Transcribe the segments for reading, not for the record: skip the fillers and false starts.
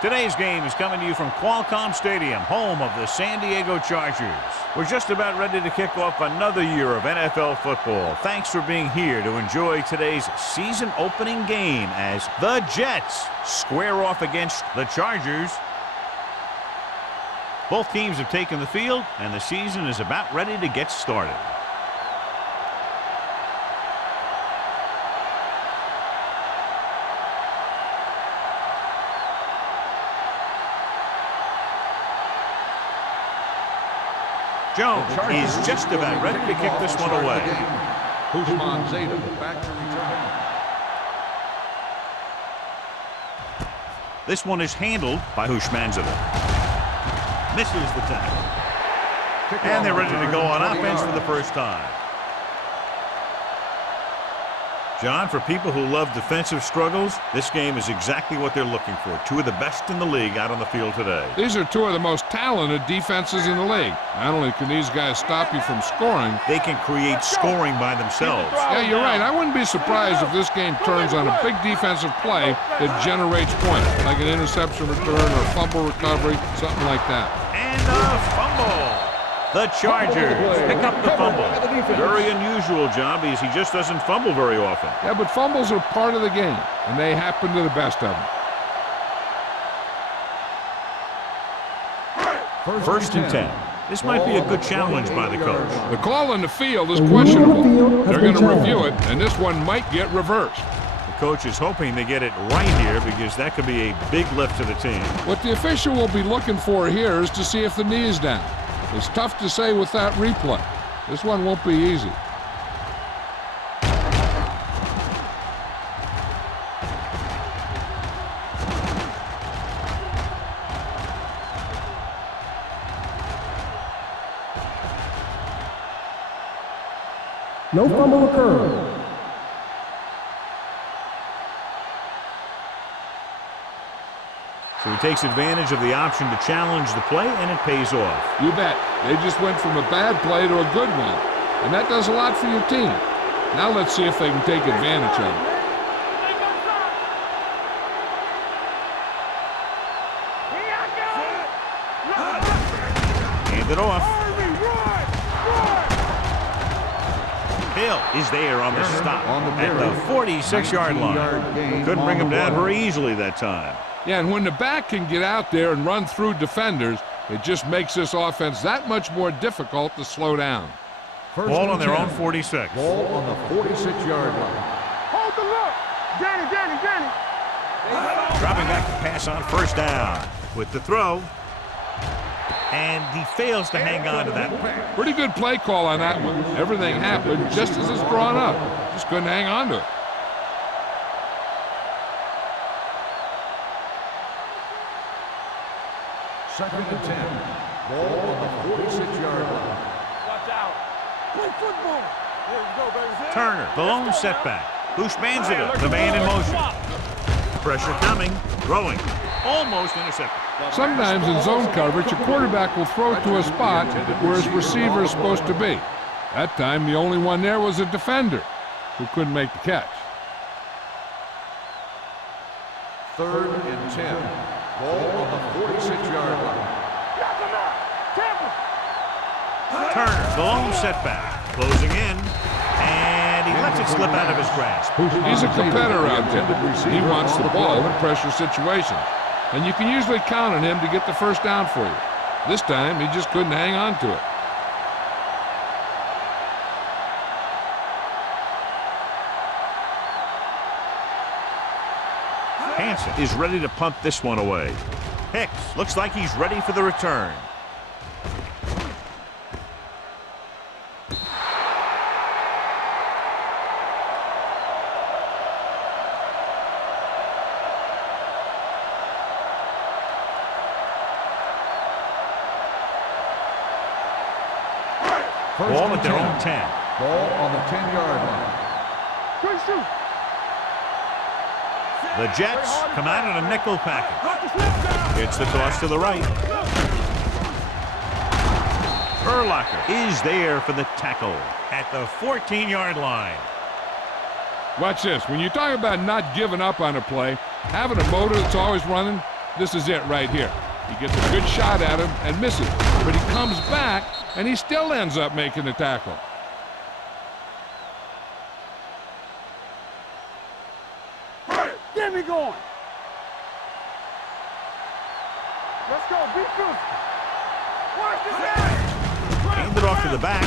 Today's game is coming to you from Qualcomm Stadium, home of the San Diego Chargers. We're just about ready to kick off another year of NFL football. Thanks for being here to enjoy today's season opening game as the Jets square off against the Chargers. Both teams have taken the field, and the season is about ready to get started. Jones is just about ready to kick this one away. This one is handled by Hushmanzadeh. Misses the tackle. And they're ready to go on offense for the first time. John, for people who love defensive struggles, this game is exactly what they're looking for. Two of the best in the league out on the field today. These are two of the most talented defenses in the league. Not only can these guys stop you from scoring, they can create scoring by themselves. Yeah, you're right. I wouldn't be surprised if this game turns on a big defensive play that generates points, like an interception return or fumble recovery, something like that. And a fumble. The Chargers pick up the fumble. Very unusual job because he just doesn't fumble very often. Yeah, but fumbles are part of the game, and they happen to the best of them. First and 10. This might be a good challenge by the coach. The call on the field is questionable. They're going to review it, and this one might get reversed. The coach is hoping they get it right here because that could be a big lift to the team. What the official will be looking for here is to see if the knee is down. It's tough to say without replay. This one won't be easy. No fumble occurred. So he takes advantage of the option to challenge the play, and it pays off. You bet. They just went from a bad play to a good one. And that does a lot for your team. Now let's see if they can take advantage of it. Hand it off. Hill is there on the stop at the 46-yard line. Couldn't bring him down very easily that time. Yeah, and when the back can get out there and run through defenders, it just makes this offense that much more difficult to slow down. Ball on their own 46. Ball on the 46-yard line. Hold the look. Danny. Dropping back to pass on first down with the throw. And he fails to hang on to that one. Pretty good play call on that one. Everything happened just as it's drawn up. Just couldn't hang on to it. Second and 10. Ball on the 46-yard line. Watch out. Play football. Here we go, baby. Turner, the lone setback. Hushmanzadeh, the man in motion. Pressure coming, throwing. Almost intercepted. Sometimes in zone coverage, a quarterback will throw to a spot where his receiver is supposed to be. That time, the only one there was a defender who couldn't make the catch. Third and 10. Ball on the 46-yard line. Turner, the lone setback, closing in, and he lets it slip out of his grasp. He's a competitor out there. He wants the ball in pressure situations, and you can usually count on him to get the first down for you. This time, he just couldn't hang on to it. Hansen is ready to punt this one away. Hicks looks like he's ready for the return. Ball at their own 10. Ball on the 10-yard line. Good shoot. The Jets come out in a nickel package. It's the toss to the right. Urlacher is there for the tackle at the 14-yard line. Watch this. When you talk about not giving up on a play, having a motor that's always running, This is it right here. He gets a good shot at him and misses, but he comes back and he still ends up making the tackle. Get me going. Let's go. Be truthful. Watch this man. Handed off to the back.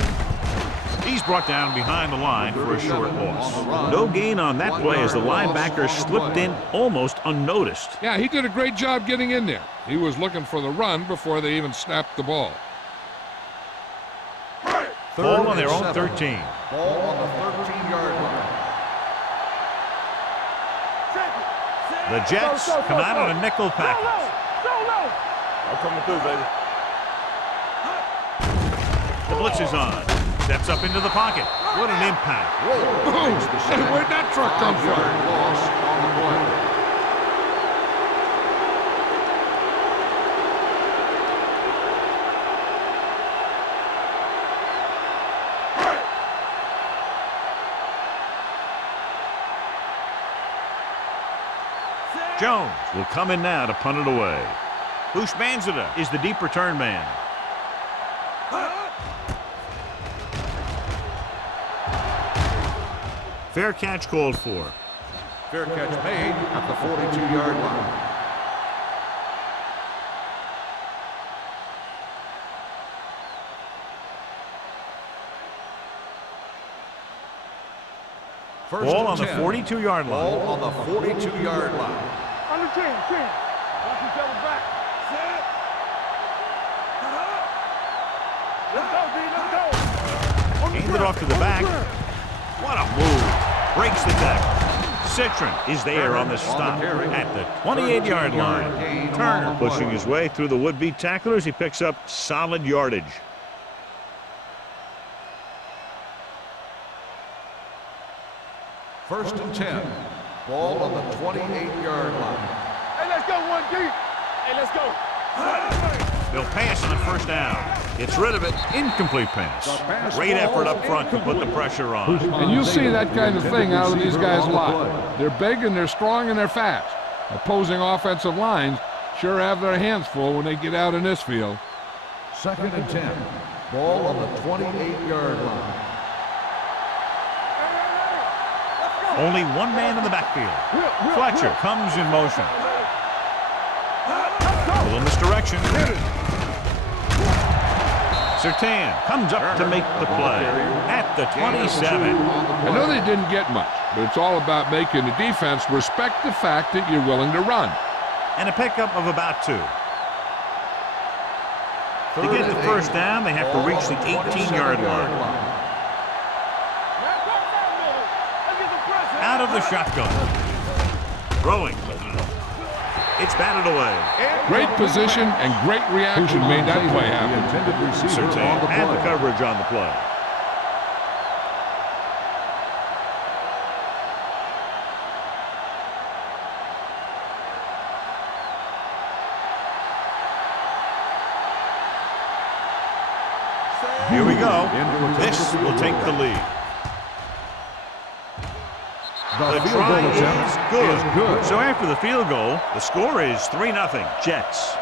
He's brought down behind the line for a short loss. No gain on that play as the linebacker slipped in almost unnoticed. Yeah, he did a great job getting in there. He was looking for the run before they even snapped the ball. Ball on their own 13. Ball on the 13-yard line. The Jets come out on a nickel package. I'm coming through, baby. The blitz is on. Steps up into the pocket. What an impact. Boom! Hey, where'd that truck come from? Loss on the play. Jones will come in now to punt it away. Bushmanzada is the deep return man. Fair catch called for. Fair catch made at the 42-yard line. Ball on the 42-yard line. Ball on the 42-yard line. On the 10. Watch each other back. Set. Let's go, D. Let's go. Handed off to the back. What a move. Breaks the tackle. Citron is there on the stop at the 28-yard line. Turner pushing his way through the would-be tacklers. He picks up solid yardage. First and 10. Ball on the 28-yard line. Hey, let's go, 1D. Hey, let's go. They'll pass on first down. Gets rid of it. Incomplete pass. Great effort up front to put the pressure on. And you'll see that kind of thing out of these guys a lot. They're big and they're strong and they're fast. Opposing offensive lines sure have their hands full when they get out in this field. Second and 10. Ball on the 28-yard line. Only one man in the backfield. Fletcher comes in motion. A little misdirection. Sertan comes up to make the play at the 27. I know they didn't get much, but it's all about making the defense respect the fact that you're willing to run. And a pickup of about 2. To get the first down, they have to reach the 18-yard line. Out of the shotgun. Throwing. It's batted away. Great position and great reaction made that play happen. Sertan had the coverage on the play. Here we go. This will take the lead. The try is good. So after the field goal, the score is 3-0 Jets.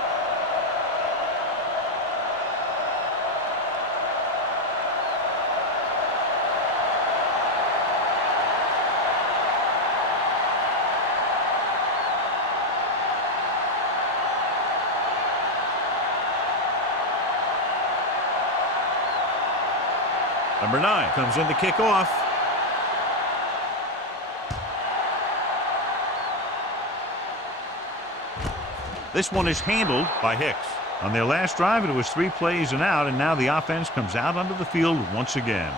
Number 9 comes in to kick off. This one is handled by Hicks. On their last drive, it was 3 plays and out, and now the offense comes out onto the field once again.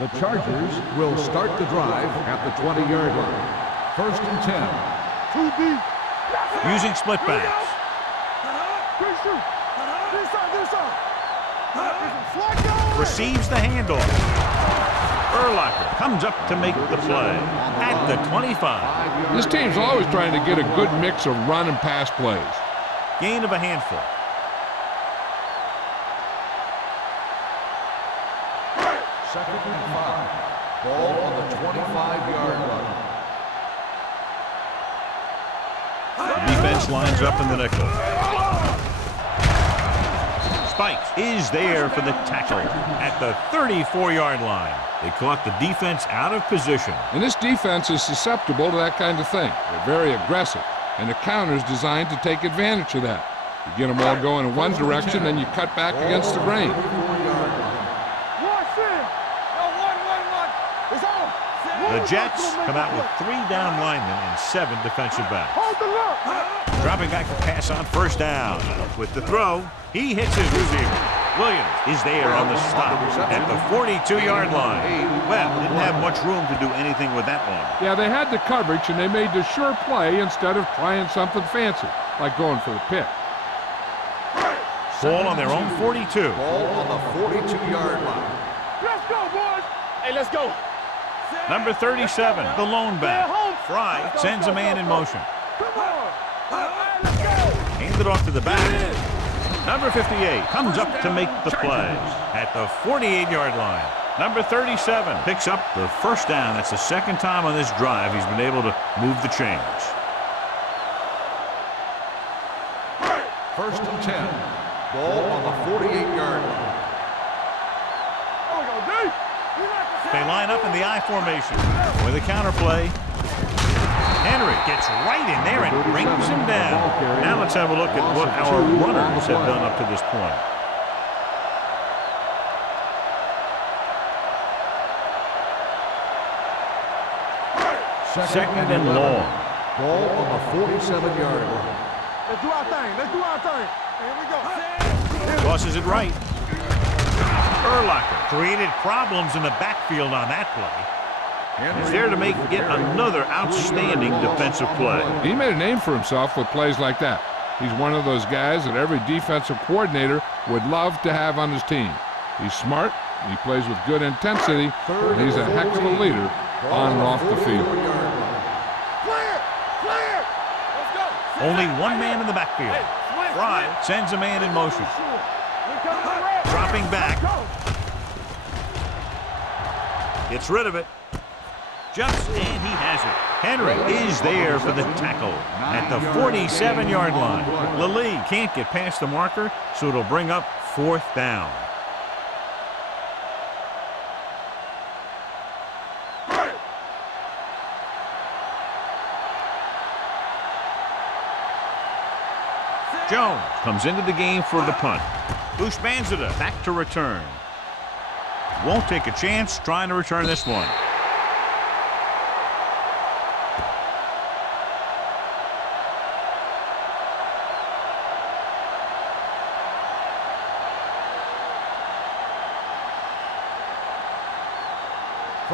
The Chargers will start the drive at the 20-yard line. First and 10. 2D. Using split backs. Receives the handoff. Urlacher comes up to make the play at the 25. This team's always trying to get a good mix of run and pass plays. Gain of a handful. Second and 5. Ball on the 25-yard line. Defense lines up in the nickel. Spikes is there for the tackle at the 34-yard line. They caught the defense out of position. And this defense is susceptible to that kind of thing. They're very aggressive, and the counter is designed to take advantage of that. You get them all going in one direction, then you cut back against the grain. The Jets come out with 3 down linemen and 7 defensive backs. Dropping back to pass on first down. With the throw, he hits his receiver. Williams is there on the stop at the 42-yard line. Well, didn't have much room to do anything with that one. Yeah, they had the coverage, and they made the sure play instead of trying something fancy, like going for the pick. Ball on their own 42. Ball on the 42-yard line. Let's go, boys. Hey, let's go. Number 37, the lone back. Fry sends a man in motion. Come on. Let's go. Handed off to the back. Number 58 comes up to make the play at the 48-yard line. Number 37 picks up the first down. That's the second time on this drive he's been able to move the chains. First and 10. Ball on the 48-yard line. They line up in the I formation with a counter play. Henry gets right in there and brings him down. Now let's have a look at what our runners have done up to this point. Second and long. Ball on the 47-yard line. Let's do our thing. Let's do our thing. Here we go. Tosses it right. Urlacher created problems in the backfield on that play. He's there to make yet another outstanding defensive play. He made a name for himself with plays like that. He's one of those guys that every defensive coordinator would love to have on his team. He's smart, he plays with good intensity, and he's a heck of a leader on and off the field. Only one man in the backfield. Fry sends a man in motion. Dropping back. Gets rid of it. Jumps, and he has it. Henry is there for the tackle at the 47-yard line. Lilly can't get past the marker, so it'll bring up 4th down. Jones comes into the game for the punt. Ushmanzada back to return. Won't take a chance trying to return this one.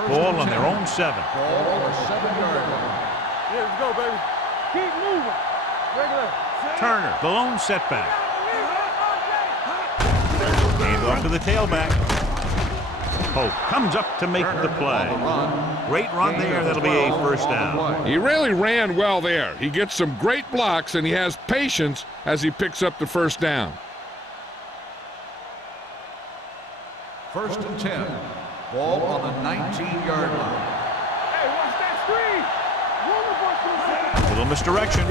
Ball on their own 7. Ball on the 7-yard line. Here we go, baby. Keep moving. Regular. Turner, the lone setback. Hand off to the tailback. Pope comes up to make the play. Great run there. That'll be a first down. He really ran well there. He gets some great blocks, and he has patience as he picks up the first down. First and 10. Ball on the 19-yard line. Hey, watch that screen. Little misdirection.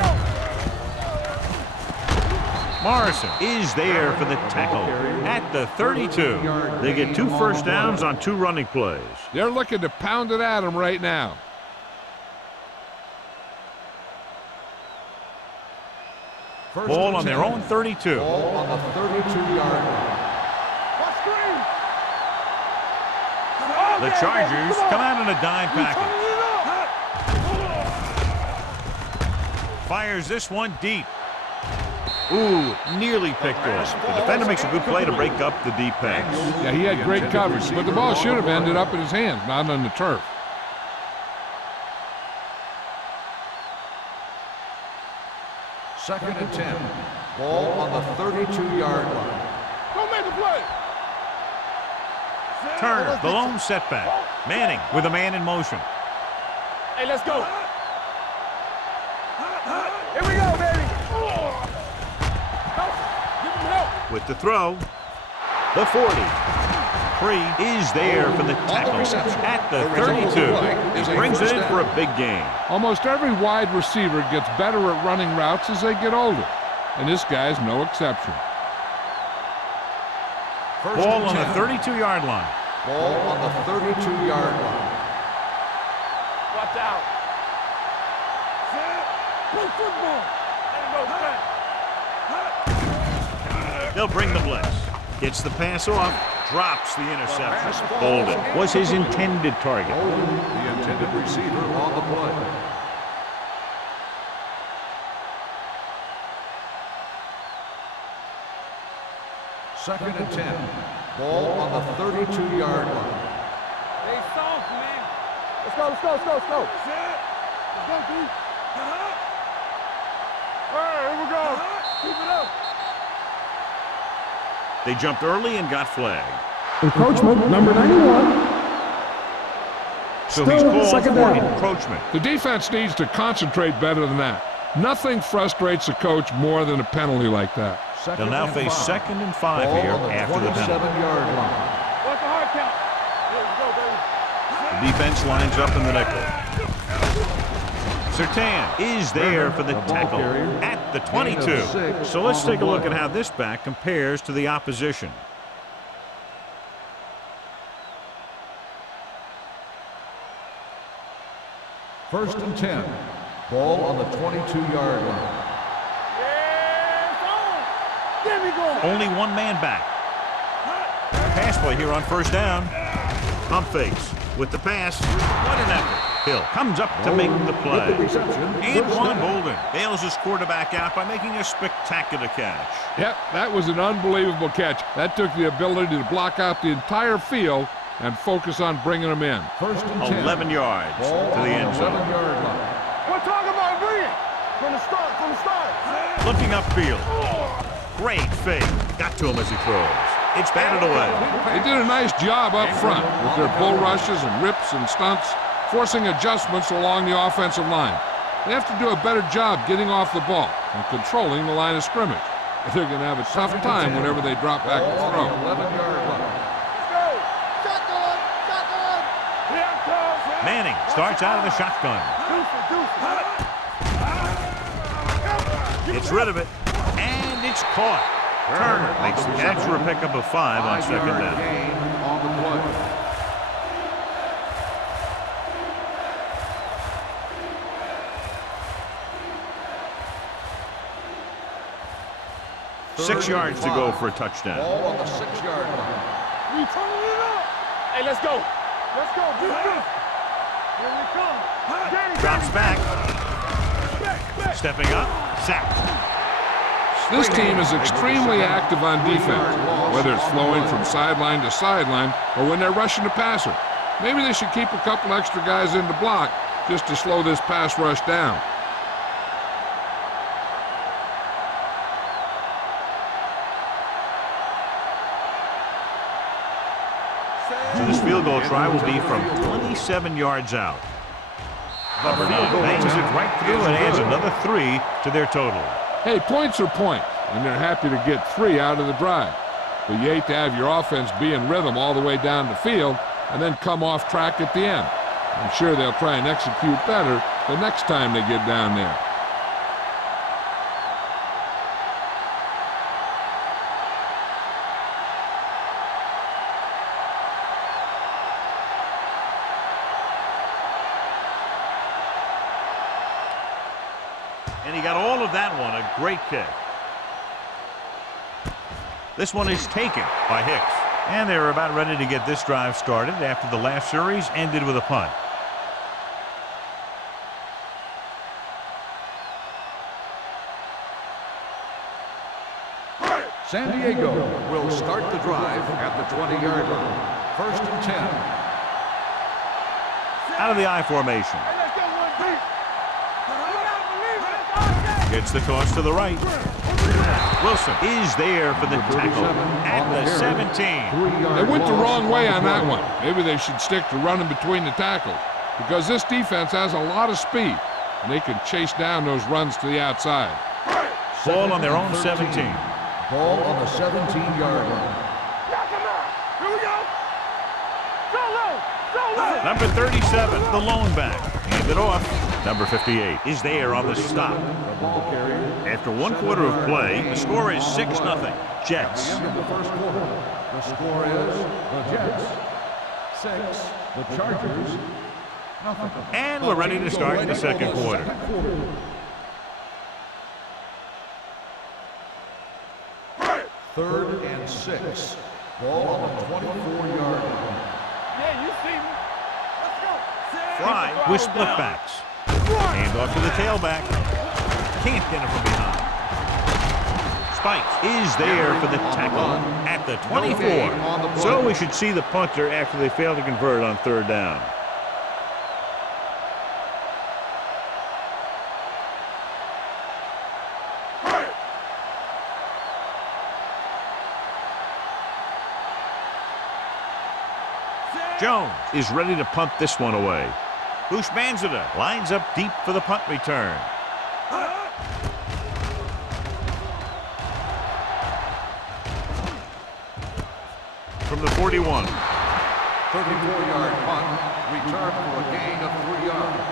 Morrison is there for the tackle at the 32. They get 2 first downs on 2 running plays. They're looking to pound it at him right now. Ball on their own 32. Ball on the 32-yard line. The Chargers come out in a dime package. Fires this one deep. Ooh, nearly picked off. The defender makes a good play to break up the deep pass. Yeah, he had great coverage, but the ball should have ended up in his hands, not on the turf. Second and 10. Ball on the 32-yard line. Don't make the play. Turner, the lone setback. Manning with a man in motion. Hey, let's go. Here we go, baby. Give him help. With the throw, the 40. Dupree is there for the tackle at the 32. He brings it in for a big gain. Almost every wide receiver gets better at running routes as they get older, and this guy's no exception. Ball on the 32-yard line. Ball on the 32-yard line. Watch out. Play football. They'll bring the blitz. Gets the pass off. Drops the interception. Bolden was his intended target. Bolden, the intended receiver on the play. Second and 10. Ball on the 32-yard line. Stay soft, man. Let's go, let's go, let's go, let's go. Let's go, D. All right, here we go. Keep it up. They jumped early and got flagged. Encroachment, number 91. So he's Still called second for down. encroachment. The defense needs to concentrate better than that. Nothing frustrates a coach more than a penalty like that. They'll now face 2nd and 5 here after the penalty. 27-yard line. What's the hard count? Here we go, baby. The defense lines up in the nickel. Surtain is there for the tackle at the 22. So let's take a look at how this back compares to the opposition. First and 10. Ball on the 22-yard line. There we go. Only one man back. Pass play here on first down. Pump fakes with the pass. What an effort. Hill comes up to make the play. Antoine Bolden bails his quarterback out by making a spectacular catch. Yep, that was an unbelievable catch. That took the ability to block out the entire field and focus on bringing them in. First and 10. 11 yards Ball to the end zone. 11-yard line. We're talking about bringing. From the start, from the start. Looking upfield. Great fake. Got to him as he throws. It's batted away. They did a nice job up front with their bull rushes and rips and stunts, forcing adjustments along the offensive line. They have to do a better job getting off the ball and controlling the line of scrimmage. They're going to have a tough time whenever they drop back to throw. 11-yard line. Let's go. Shotgun, shotgun. Here it comes. Manning starts out of the shotgun. Gets rid of it, and it's caught. Turner makes the catch for a pickup of 5 on second 5-yard down. gain on the play. Six yards to go for a touchdown. Ball on the 6-yard line. We turning it up. Hey, let's go. Let's go. Defense. Here we come. Danny, Drops back. Stepping up. Sacked. This team is extremely active on defense, whether it's flowing from sideline to sideline or when they're rushing the passer. Maybe they should keep a couple extra guys in the block just to slow this pass rush down. So this field goal try will be from 27 yards out. Number 9 bangs it right through and adds another 3 to their total. Hey, points are points, and they're happy to get 3 out of the drive. But you hate to have your offense be in rhythm all the way down the field and then come off track at the end. I'm sure they'll try and execute better the next time they get down there. And he got all of that one, a great kick. This one is taken by Hicks. And they're about ready to get this drive started after the last series ended with a punt. San Diego will start the drive at the 20-yard line. First and 10. Out of the I formation. Hey, let's get one deep. Gets the toss to the right. Wilson is there for the tackle at the 17. They went the wrong way on that one. Maybe they should stick to running between the tackles because this defense has a lot of speed and they can chase down those runs to the outside. Ball on their own 17. Ball on the 17-yard line. Knock him out. Here we go. Number 37, the lone back. Hand it off. Number 58 is there on the stop. After 1 quarter of play, the score is 6-0. Jets. In the first quarter, the score is the Jets 6, the Chargers 0. And we're ready to start the second quarter. Third and 6. Ball on the 24-yard line. Yeah, you see me. Let's go. Fry with split backs. Hand off to the tailback. Can't get it from behind. Spikes is there for the tackle at the 24. So we should see the punter after they fail to convert on third down. Jones is ready to punt this one away. Bushmanzada lines up deep for the punt return. From the 41. 34-yard punt, return for a gain of 3 yards.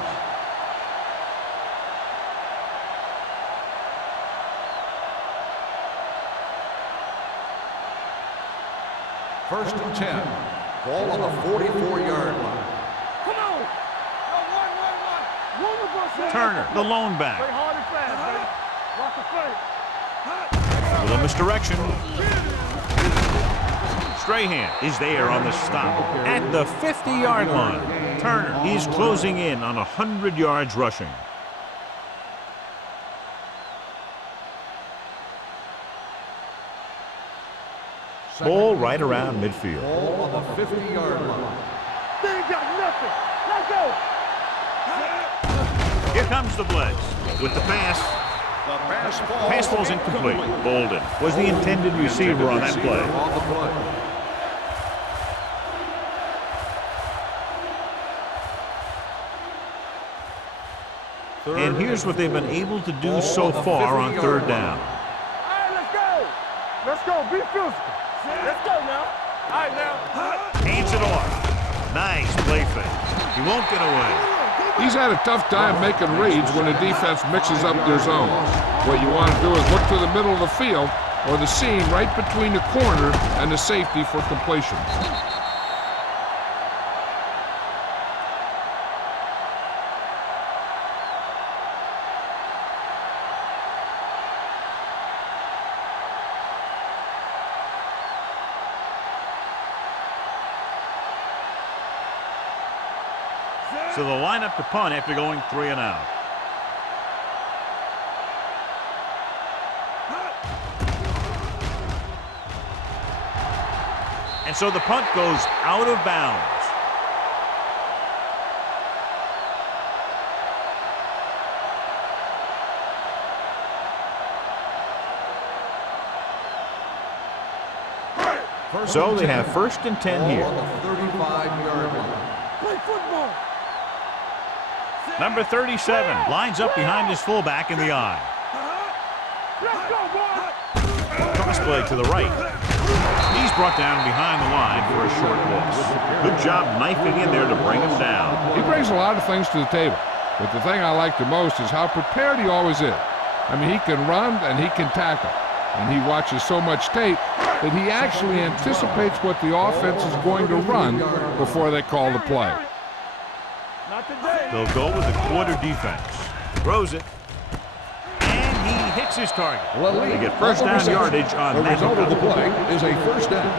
First and 10. Ball on the 44-yard line. Come on. One. Turner, the lone back. Play hard and fast, baby. Watch the play. Little misdirection. Strahan is there on the stop at the 50-yard line. Turner is closing in on 100 yards rushing. Ball right around midfield. Ball on the 50-yard line. They ain't got nothing. Let's go. Here comes the blitz with the pass. Pass ball's incomplete. Bolden was the intended receiver on that play. And here's what they've been able to do so far on third down. All right, let's go. Let's go. Be physical. Let's go now. All right, now. Hands it off. Nice play fake. He won't get away. He's had a tough time making reads when the defense mixes up their zones. What you want to do is look to the middle of the field or the seam right between the corner and the safety for completion. So they'll line up to punt after going 3 and out. And so the punt goes out of bounds. So they have first and 10 here. On the 35-yard line. Play football. Number 37 lines up behind his fullback in the eye. Let's go, boy. Cross play to the right. He's brought down behind the line for a short loss. Good job knifing in there to bring him down. He brings a lot of things to the table, but the thing I like the most is how prepared he always is. I mean, he can run and he can tackle, and he watches so much tape that he actually anticipates what the offense is going to run before they call the play. Not today. They'll go with the quarter defense. Throws it. And he hits his target. They get first down yardage on the that result of the hookup. play is a first down.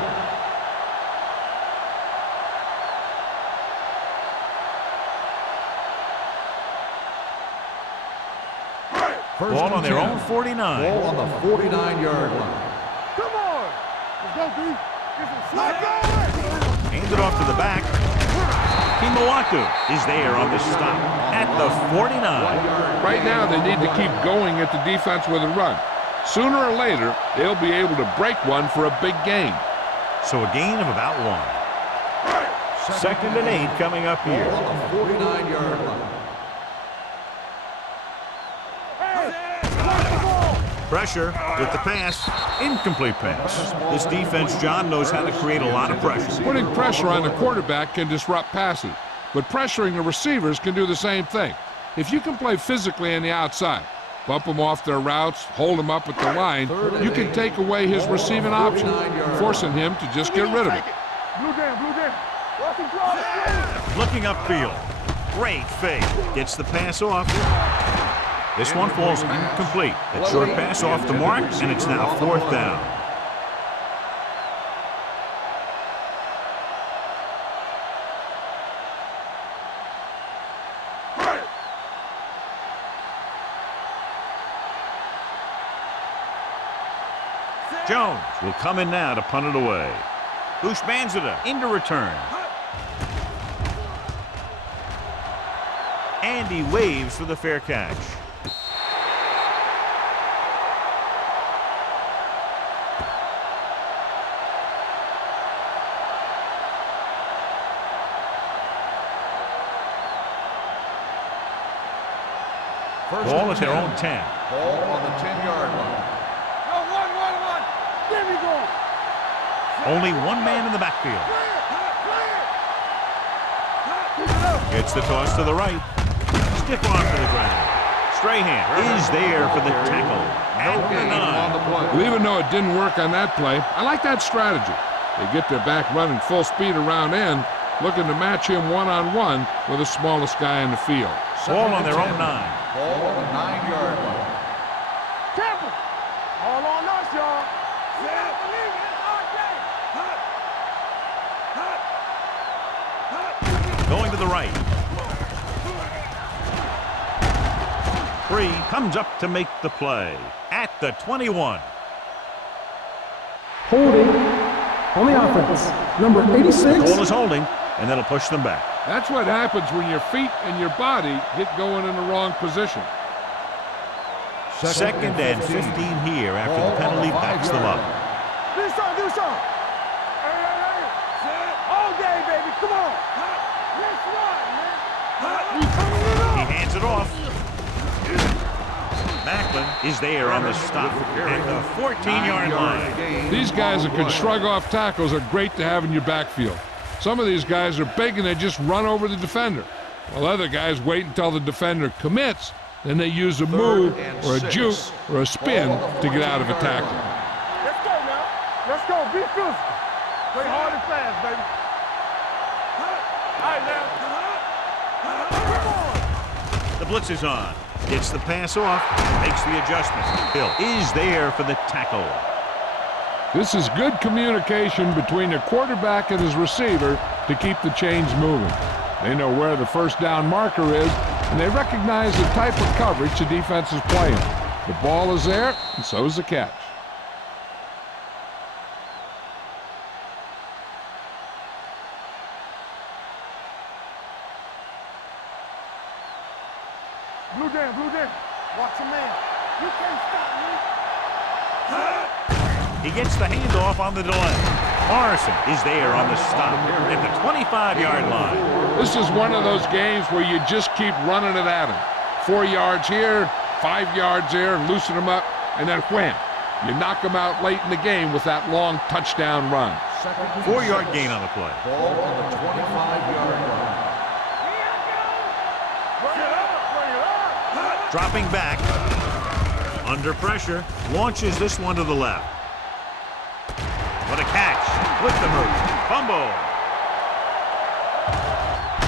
Ball on their own 49. Ball on the 49-yard line. Come on. Let's go, D. Get some slack going. Hands it off to the back. Kimawatu is there on the stop at the 49. Right now, they need to keep going at the defense with a run. Sooner or later, they'll be able to break one for a big gain. So a gain of about 1. Second and 8 coming up here. Ball on the 49-yard line. Pressure with the pass. Incomplete pass. This defense, John, knows how to create a lot of pressure. Putting pressure on the quarterback can disrupt passes, but pressuring the receivers can do the same thing. If you can play physically on the outside, bump them off their routes, hold them up at the line, you can take away his receiving options, forcing him to just get rid of it. Blue down. Watch him draw. Looking upfield. Great fake. Gets the pass off. This one falls incomplete. That short pass off the mark, and it's now 4th down. Jones will come in now to punt it away. Bushmanzada into return. And he waves for the fair catch. Ball at their own 10. Ball on the 10-yard line. Yo, one. There we go. Only one man in the backfield. Gets the toss to the right. Stiff arm to the ground. Strahan is there for the tackle. At the 9. Well, even though it didn't work on that play, I like that strategy. They get their back running full speed around end, looking to match him one-on-one with the smallest guy in the field. Ball on their own 9. Ball on the 9-yard line. Careful. All on us, y'all. Going to the right. 3 comes up to make the play. At the 21. Holding on the offense. Number 86. Ball is holding, and that'll push them back. That's what happens when your feet and your body get going in the wrong position. 2nd and 15 here after the penalty backs them up. Do something. Hey. All day, baby. Come on. Let's run, man. He hands it off. Macklin is there on the stop at the 14-yard line. These guys that can shrug off tackles are great to have in your backfield. Some of these guys are big and they just run over the defender, while other guys wait until the defender commits, then they use a move or a juke or a spin to get out of a tackle. Let's go now. Let's go. Be physical. Play hard and fast, baby. All right, now. The blitz is on. Gets the pass off. Makes the adjustment. Hill is there for the tackle. This is good communication between the quarterback and his receiver to keep the chains moving. They know where the first down marker is, and they recognize the type of coverage the defense is playing. The ball is there, and so is the catch. Blue down. Watch your man. You can't stop me. He gets the handoff on the delay. Morrison is there on the stop at the 25-yard line. This is one of those games where you just keep running it at him. 4 yards here, 5 yards there, loosen him up, and then wham. You knock him out late in the game with that long touchdown run. 4-yard gain on the play. Ball on the 25-yard line. Dropping back. Under pressure. Launches this one to the left. What a catch. With the move. Fumble.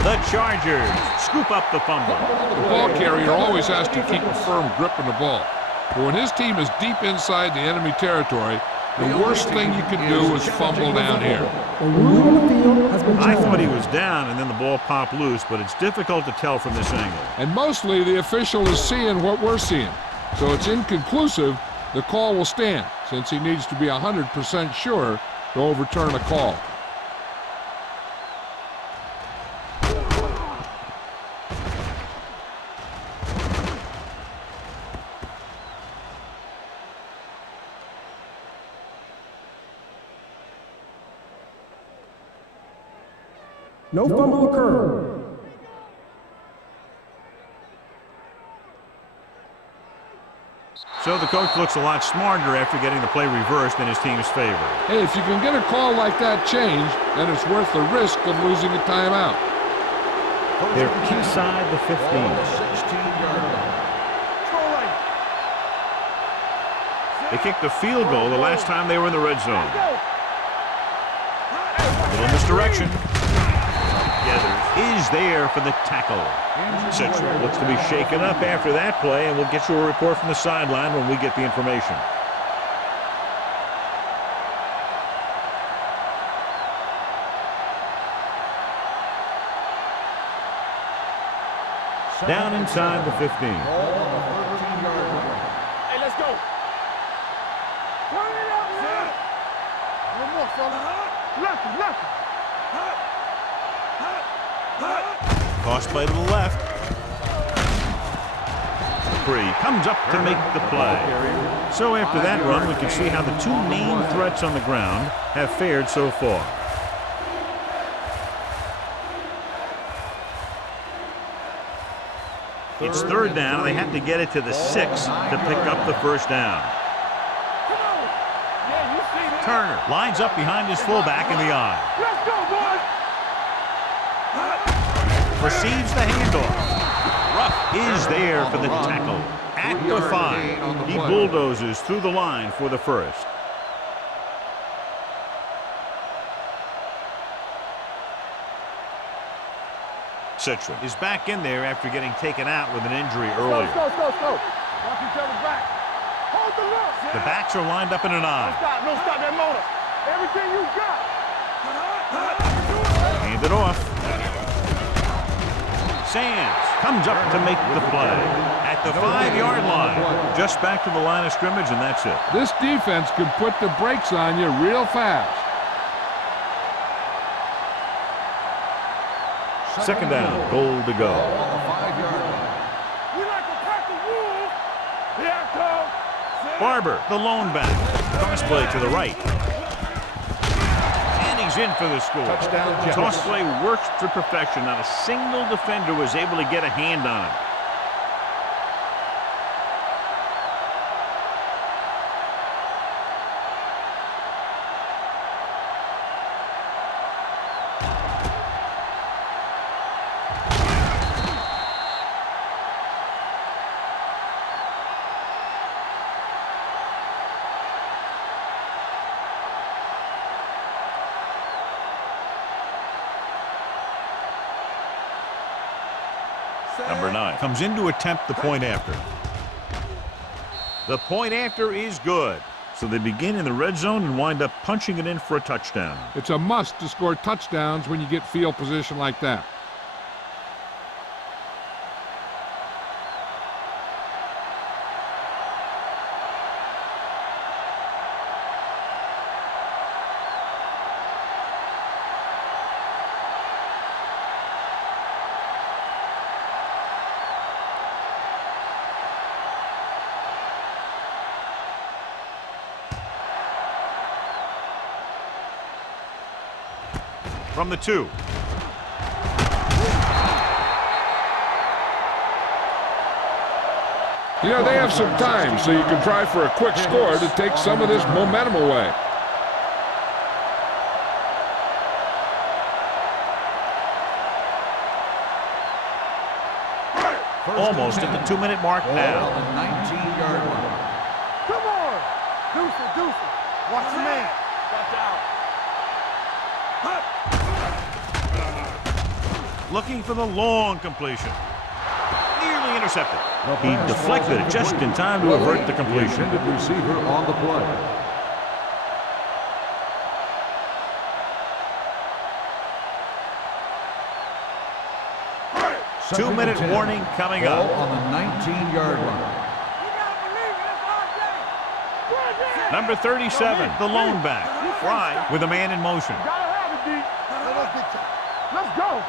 The Chargers scoop up the fumble. The ball carrier always has to keep a firm grip on the ball. But when his team is deep inside the enemy territory, the worst thing you can do is fumble down here. The rule on the field has been I thought changed. he was down and then the ball popped loose, but it's difficult to tell from this angle. And mostly the official is seeing what we're seeing. So it's inconclusive. The call will stand, since he needs to be 100% sure to overturn a call. No fumble occurred. So So the coach looks a lot smarter after getting the play reversed in his team's favor. Hey, if you can get a call like that changed, then it's worth the risk of losing a timeout. They're inside the 15. 16-yard line. They kicked a field goal the last time they were in the red zone. A little misdirection. Gathers is there for the tackle. Central looks to be shaken up after that play, and we'll get you a report from the sideline when we get the information. Down inside the 15. Hey, let's go. Turn it up, man. One more, fella. Left. Toss play to the left. Free comes up to make the play. So after that run, we can see how the two main threats on the ground have fared so far. It's third down, and they have to get it to the 6 to pick up the first down. Turner lines up behind his fullback in the eye. Let's go, boys. Receives the handoff. Ruff is there for the tackle. At the 5, he bulldozes through the line for the first. Citron is back in there after getting taken out with an injury earlier. Go. Watch each other's back. Hold the look. The backs are lined up in an eye. No stop that motor. Everything you got. Hand it off. Sands comes up to make the play. At the 5-yard line. Just back to the line of scrimmage, and that's it. This defense can put the brakes on you real fast. Second down, goal to go. We like to pack the wolves. Here it comes. Barber, the lone back. Toss play to the right. And he's in for the score. Touchdown, Jefferson. Toss play works to perfection. Not a single defender was able to get a hand on him. Number 9 comes in to attempt the point after. The point after is good. So they begin in the red zone and wind up punching it in for a touchdown. It's a must to score touchdowns when you get field position like that. From the 2. You know, they have some time, so you can try for a quick score to take some of this momentum away. Almost at the 2-minute mark now. On the 19-yard line. Come on. Deuce it. Watch the man. Watch out. Looking for the long completion. Nearly intercepted. He deflected it just in time to avert the completion. Intended receiver on the play. Two-minute warning coming up. On the 19-yard line. Number 37, the lone back. Fry with a man in motion. Gotta have it, D. Let's go.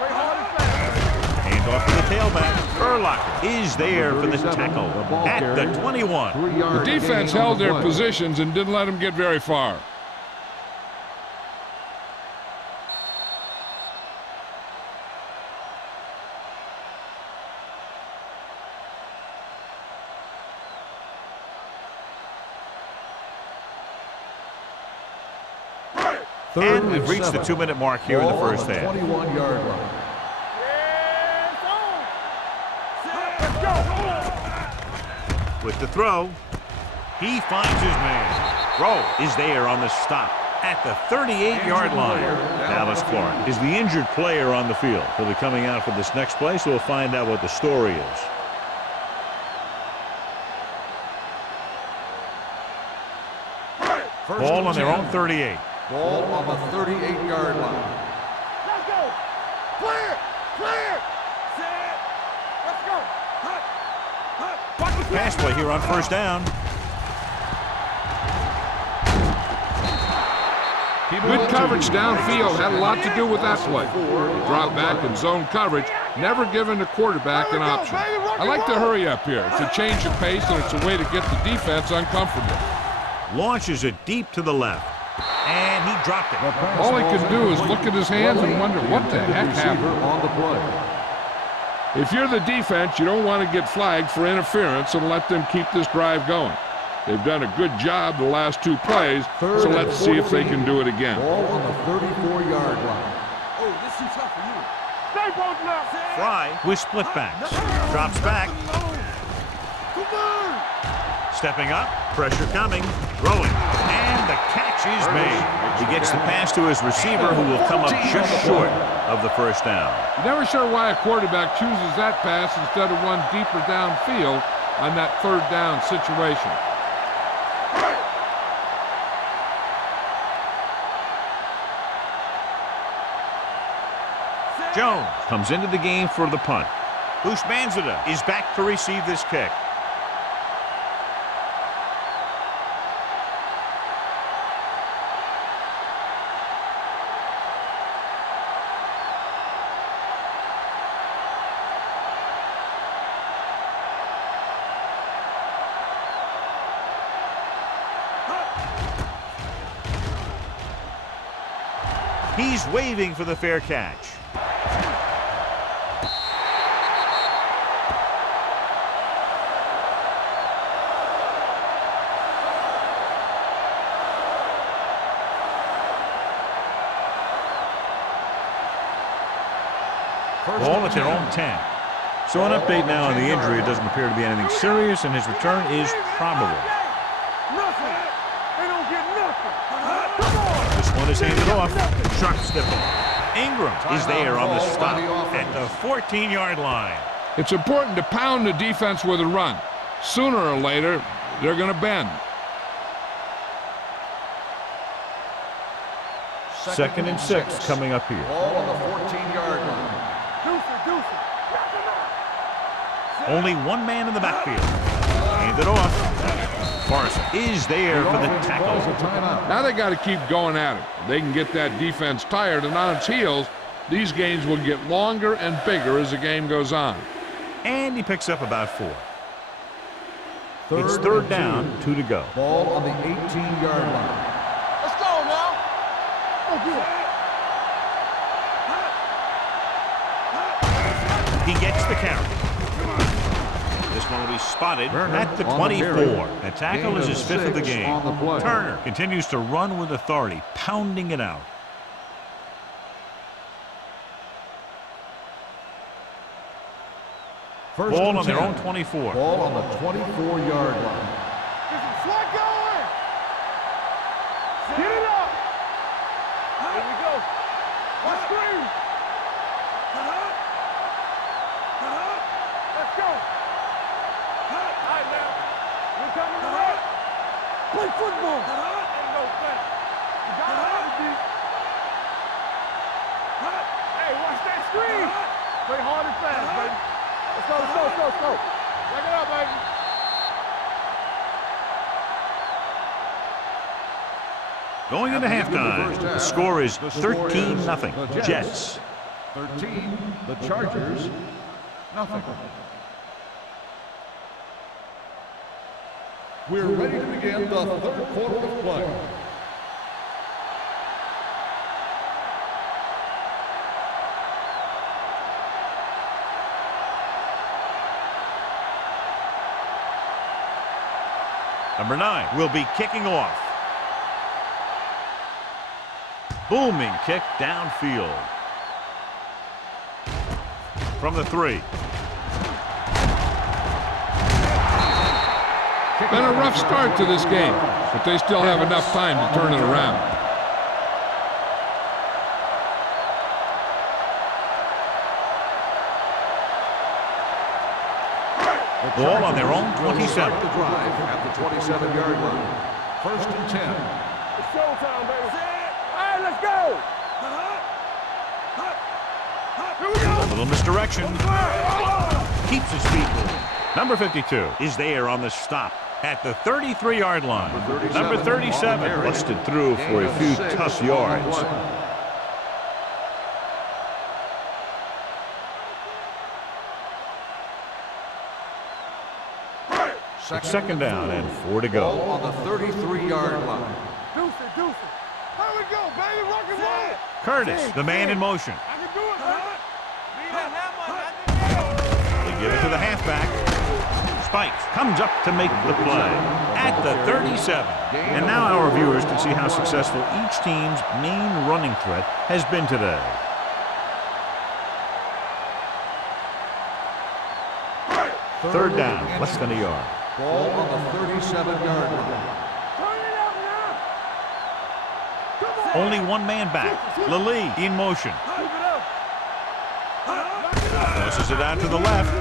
Play hard and fast. Hand off to the tailback. Urlacher is there for the tackle at the 21. The defense held their positions and didn't let them get very far. And we've reached the 2-minute mark here in the first half. 21-yard line. With the throw, he finds his man. Throw is there on the stop at the 38-yard line. Dallas Clark is the injured player on the field. He'll be coming out for this next play, so we'll find out what the story is. Ball on their own 38. Ball on the 38-yard line. Let's go. Clear. Clear. Set. Let's go. Pass play here on first down. Good coverage downfield had a lot to do with that play. Drop back and zone coverage, never giving the quarterback an option. I like to hurry up here. It's a change of pace, and it's a way to get the defense uncomfortable. Launches it deep to the left. And he dropped it. All he can do is look at his hands and wonder what the heck happened. On the play. If you're the defense, you don't want to get flagged for interference and let them keep this drive going. They've done a good job the last 2 plays, so let's see if they can do it again. Ball on the 34-yard line. Oh, this is too tough for you. Stay both now. Fry with split backs. Drops back. Stepping up. Pressure coming. Throwing. And the catch is made. He gets the pass to his receiver, who will come up just short of the first down. Never sure why a quarterback chooses that pass instead of one deeper downfield on that 3rd down situation. Jones comes into the game for the punt. Bushmanzada is back to receive this kick. He's waving for the fair catch. Ball at their own 10. So an update now on the injury. It doesn't appear to be anything serious, and his return is probable. Nothing. They don't get nothing. This one is handed off. Sharp stiffle. Ingram is there on the stop at the 14-yard line. It's important to pound the defense with a run. Sooner or later, they're going to bend. 2nd and 6 coming up here. Ball on the 14-yard line. Only one man in the backfield. Hand it off. Forrest is there for the tackle. Now they got to keep going at it. If they can get that defense tired and on its heels, these games will get longer and bigger as the game goes on. And he picks up about 4. It's 3rd down, 2 to go. Ball on the 18-yard line. Let's go now. Oh, good. He gets the carry. This one will be spotted at the 24. The tackle is his 5th of the game. Turner continues to run with authority, pounding it out. Ball on their own 24. Ball on the 24-yard line. Slide going. Get it up. Here we go. One screen. Let's go. All right, now. We're coming to right. Play football. Ain't no thing. You got to have it, D. Hey, watch that screen. Play hard and fast, baby. Let's go, let's go, let's go, let's go. Back it up, baby. Going into halftime, the score is 13-0. Jets. 13, the Chargers, nothing. We're ready to begin the 3rd quarter of play. Number 9 will be kicking off. Booming kick downfield. From the 3. Been a rough start to this game, but they still have enough time to turn it around. Ball on their own 27. The drive at the 27-yard line. First and 10. It's showtime, baby. All right, let's go. Here we go. A little misdirection. Keeps his feet moving. Number 52 is there on the stop at the 33-yard line. Number 37 busted through for a few tough yards. Second down and 4 to go. Ball on the 33-yard line. Deuce it, deuce it. Here we go, baby. Rock and roll. Curtis, the man in motion. I can do it, man. They give it to the halfback. Spikes comes up to make the play at the 37. And now our viewers can see how successful each team's main running threat has been today. Third down, less than a yard. Ball on the 37-yard line. Turn it up now. Come on. Only one man back. Lally in motion. Keep it up. Tosses it out to the left.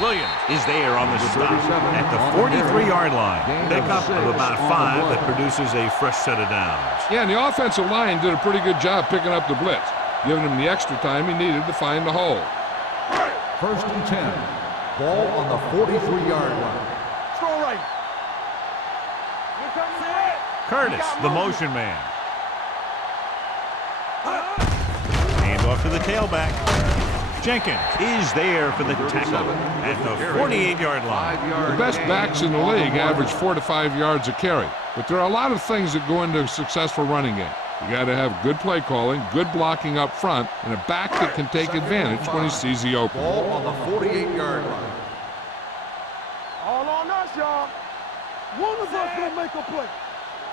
Williams is there on the stop at the 43-yard line. Pickup of about 5 that produces a fresh set of downs. Yeah, and the offensive line did a pretty good job picking up the blitz, giving him the extra time he needed to find the hole. First and 10. Ball on the 43-yard line. Throw right. Here comes the red. Curtis, the motion man. Hand off to the tailback. Jenkins is there for the tackle at the 48-yard line. The best backs in the league average 4 to 5 yards a carry, but there are a lot of things that go into a successful running game. You got to have good play calling, good blocking up front, and a back that can take advantage when he sees the opening. Ball on the 48-yard line. All on us, y'all. One of us gonna make a play.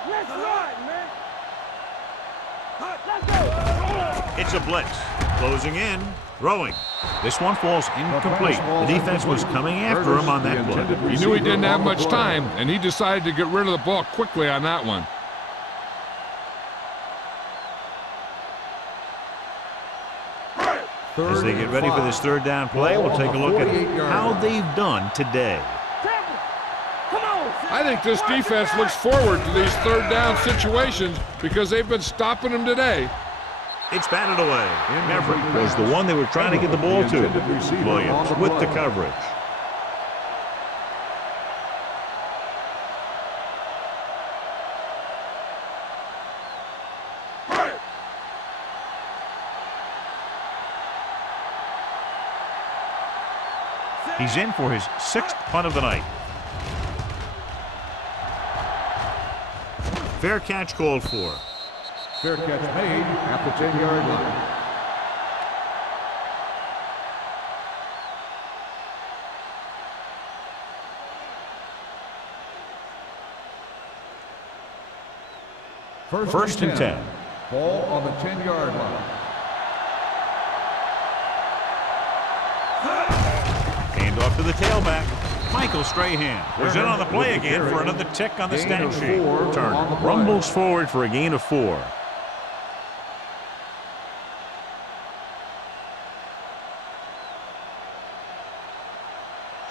Let's ride, man. Let's go. It's a blitz. Closing in. Throwing. This one falls incomplete. The defense was coming after him on that play. He knew he didn't have much time, and he decided to get rid of the ball quickly on that one. As they get ready for this third down play, we'll take a look at how they've done today. Come on. I think this defense looks forward to these third down situations because they've been stopping them today. It's batted away. Maverick was the one they were trying to get the ball to. Williams with the coverage. He's in for his 6th punt of the night. Fair catch called for. Fair catch made at the 10-yard line. First and 10. Ball on the 10-yard line. Hand off to the tailback. Michael Strahan was in on the play again for another tick on the stat sheet. Turner rumbles forward for a gain of 4.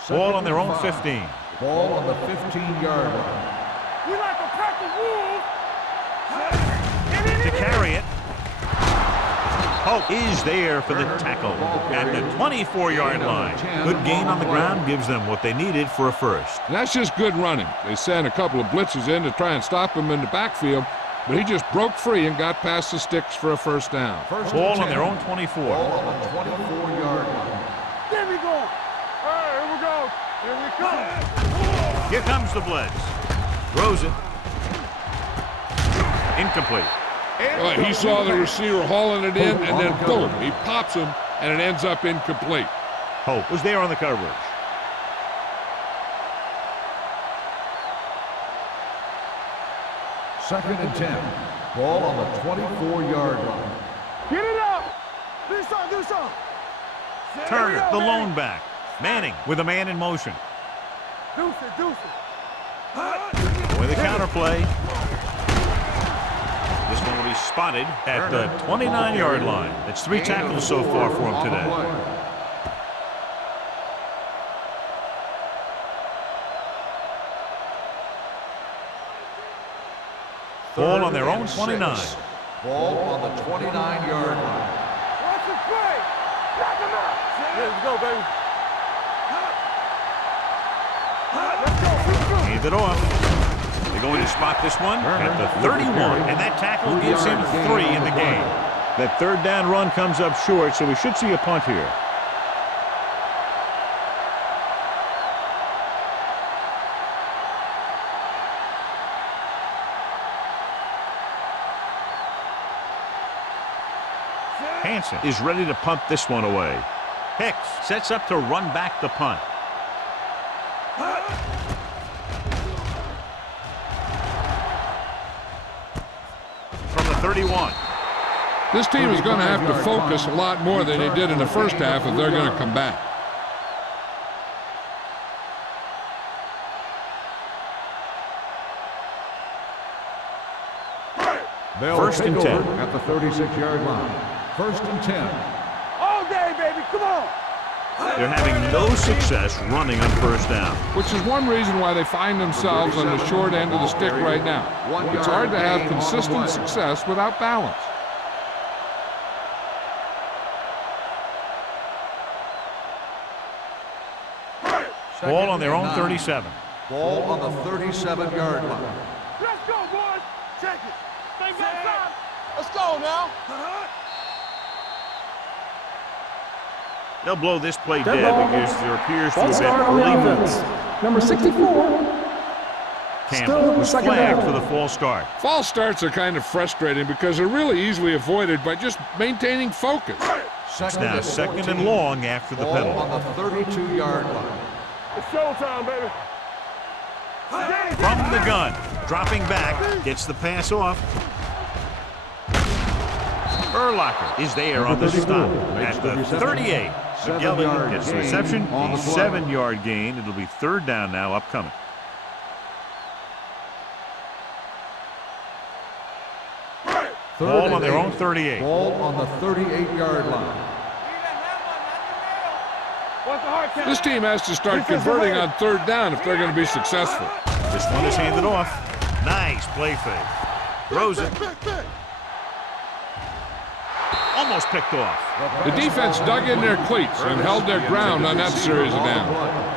Ball on their own 15. Ball on the 15-yard line. We like to pack the wolves. To carry it. Hope is there for the tackle at the 24-yard line. Good gain on the ground gives them what they needed for a first. And that's just good running. They sent a couple of blitzes in to try and stop him in the backfield, but he just broke free and got past the sticks for a first down. Ball on their own 24. Ball on the 24-yard line. There we go. All right, here we go. Here we come. Here comes the blitz. Throws it. Incomplete. He saw the receiver hauling it in, and then boom, he pops him, and it ends up incomplete. Hope was there on the coverage. Second and 10. Ball on the 24-yard line. Get it up. Do something, do something. Turner, the lone back. Manning with a man in motion. Deuce it, deuce it. With a counterplay. This one will be spotted at the 29-yard line. That's 3 tackles so far for him today. Ball on their own 29. Ball on the 29-yard line. Watch the play. Knock him out. Let's go, baby. Let's go. Hand it off. They're going to spot this one at the 31, and that tackle gives him 3 in the game. That third down run comes up short, so we should see a punt here. Hansen is ready to punt this one away. Hicks sets up to run back the punt. From the 31. This team is going to have to focus a lot more than they did in the first half if they're going to come back. First and 10 at the 36-yard line. First and 10. All day, baby. Come on. They're having no success running on first down. Which is one reason why they find themselves on the short end of the stick right now. It's hard to have consistent success without balance. Ball on their own 37. Ball on the 37-yard line. Let's go, boys. Check it. Let's go now. They'll blow this play Dead dead ball. because there appears to Ball have start on been the illegal. offense. Number 64. Campbell was second flagged down. for the false start. False starts are kind of frustrating because they're really easily avoided by just maintaining focus. It's now second and long after the Ball penalty. on the 32-yard line. It's showtime, baby. From the gun, dropping back, gets the pass off. Urlacher is there on the stop at the 38. McGilly gets the reception, a 7-yard gain. It'll be third down now upcoming. Ball on their own 38. Ball on the 38-yard line. What's the hard count? This team has to start converting on third down if they're going to be successful. This one is handed off. Nice play fake. Throws it. Almost picked off. The defense dug in their cleats and held their ground on that series of downs.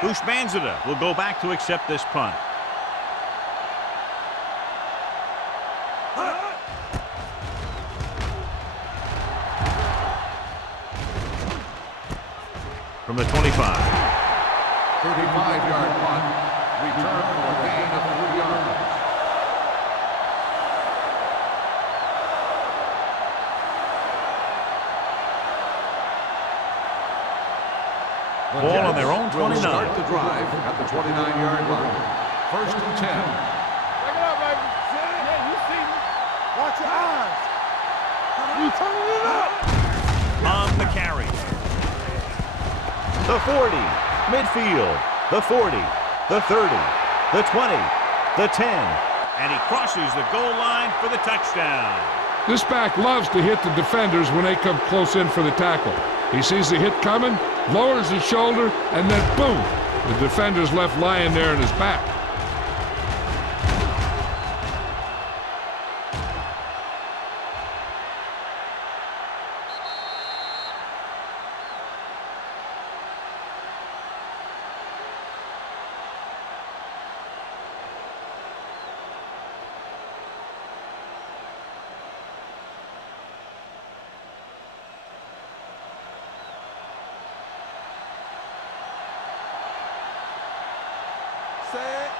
Bushmanzada will go back to accept this punt. From the 25. 35-yard punt. Return for a gain of 3 yards. Ball on their own 29. Start the drive at the 29-yard line. First and 10. Check it out, baby. Yeah, you see me. Watch your eyes. You turning it up. On the carry. The 40. Midfield. The 40. The 30. The 20. The 10. And he crosses the goal line for the touchdown. This back loves to hit the defenders when they come close in for the tackle. He sees the hit coming, lowers his shoulder, and then boom, the defender's left lying there in his back. Set.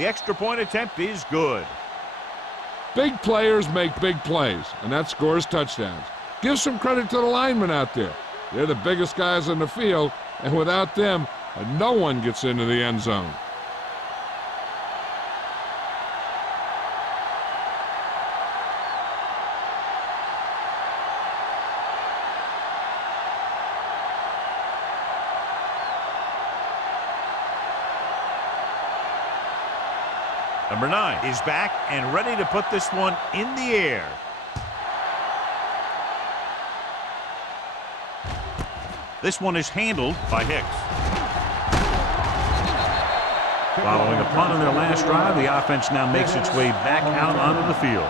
The extra point attempt is good. Big players make big plays, and that scores touchdowns. Give some credit to the linemen out there. They're the biggest guys in the field, and without them, no one gets into the end zone. Number 9 is back and ready to put this one in the air. This one is handled by Hicks. Following a punt on their last drive, the offense now makes its way back out onto the field.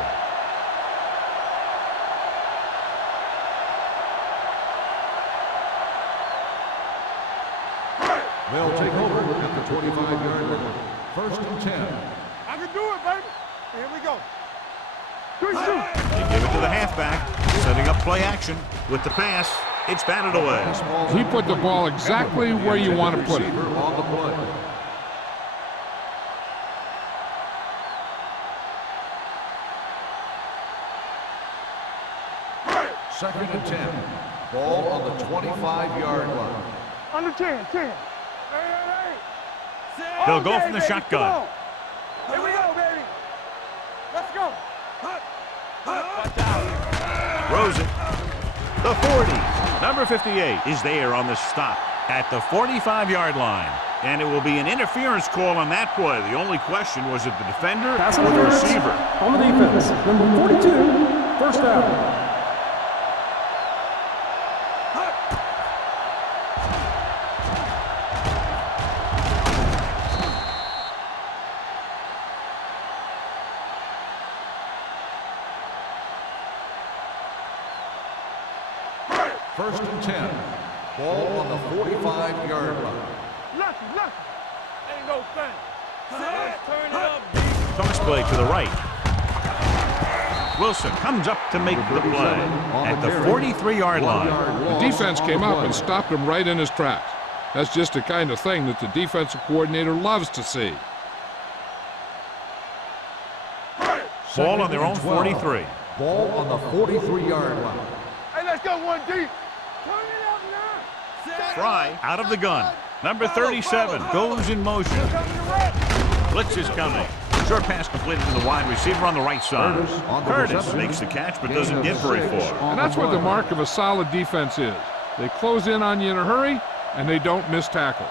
They'll take over at the 25-yard line. First and 10. I can do it, baby. Here we go. Good shoot. They give it to the halfback, setting up play action with the pass. It's batted away. He put the ball exactly where you want to put it. On the play. Second and 10. Ball on the 25-yard line. Under 10, 10. Hey. They'll go from the shotgun. Here we go, baby. Let's go. Throws it. The 40. Number 58 is there on the stop at the 45-yard line. And it will be an interference call on that play. The only question was it the defender Pass or the interference receiver. on the defense. Number 42, first down. First and 10. Ball on the 45-yard line. Lucky. Ain't no thing. Let's turn it up, D. Toss play to the right. Wilson comes up to make the play at the 43-yard line. The defense came up and stopped him right in his tracks. That's just the kind of thing that the defensive coordinator loves to see. Ball on their own 43. Ball on the 43-yard line. Hey, let's go, 1D. Turn it up now. Fry out of the gun. Number 37 goes in motion. Blitz is coming. Short pass completed to the wide receiver on the right side. Curtis makes the catch but doesn't get very far. And that's what the mark of a solid defense is. They close in on you in a hurry, and they don't miss tackle.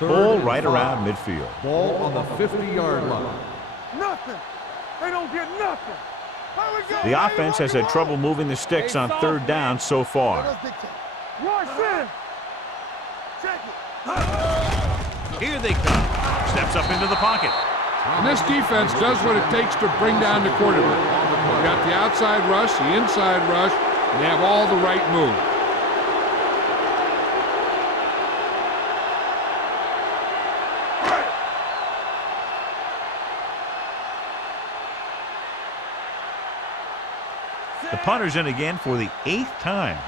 Ball right around midfield. Ball on the 50-yard line. Nothing. They don't get nothing. How we go? The offense has had trouble moving the sticks on third down so far. Watch this. Check it. Here they come. Steps up into the pocket. And this defense does what it takes to bring down the quarterback. They've got the outside rush, the inside rush, and they have all the right moves. The punter's in again for the 8th time.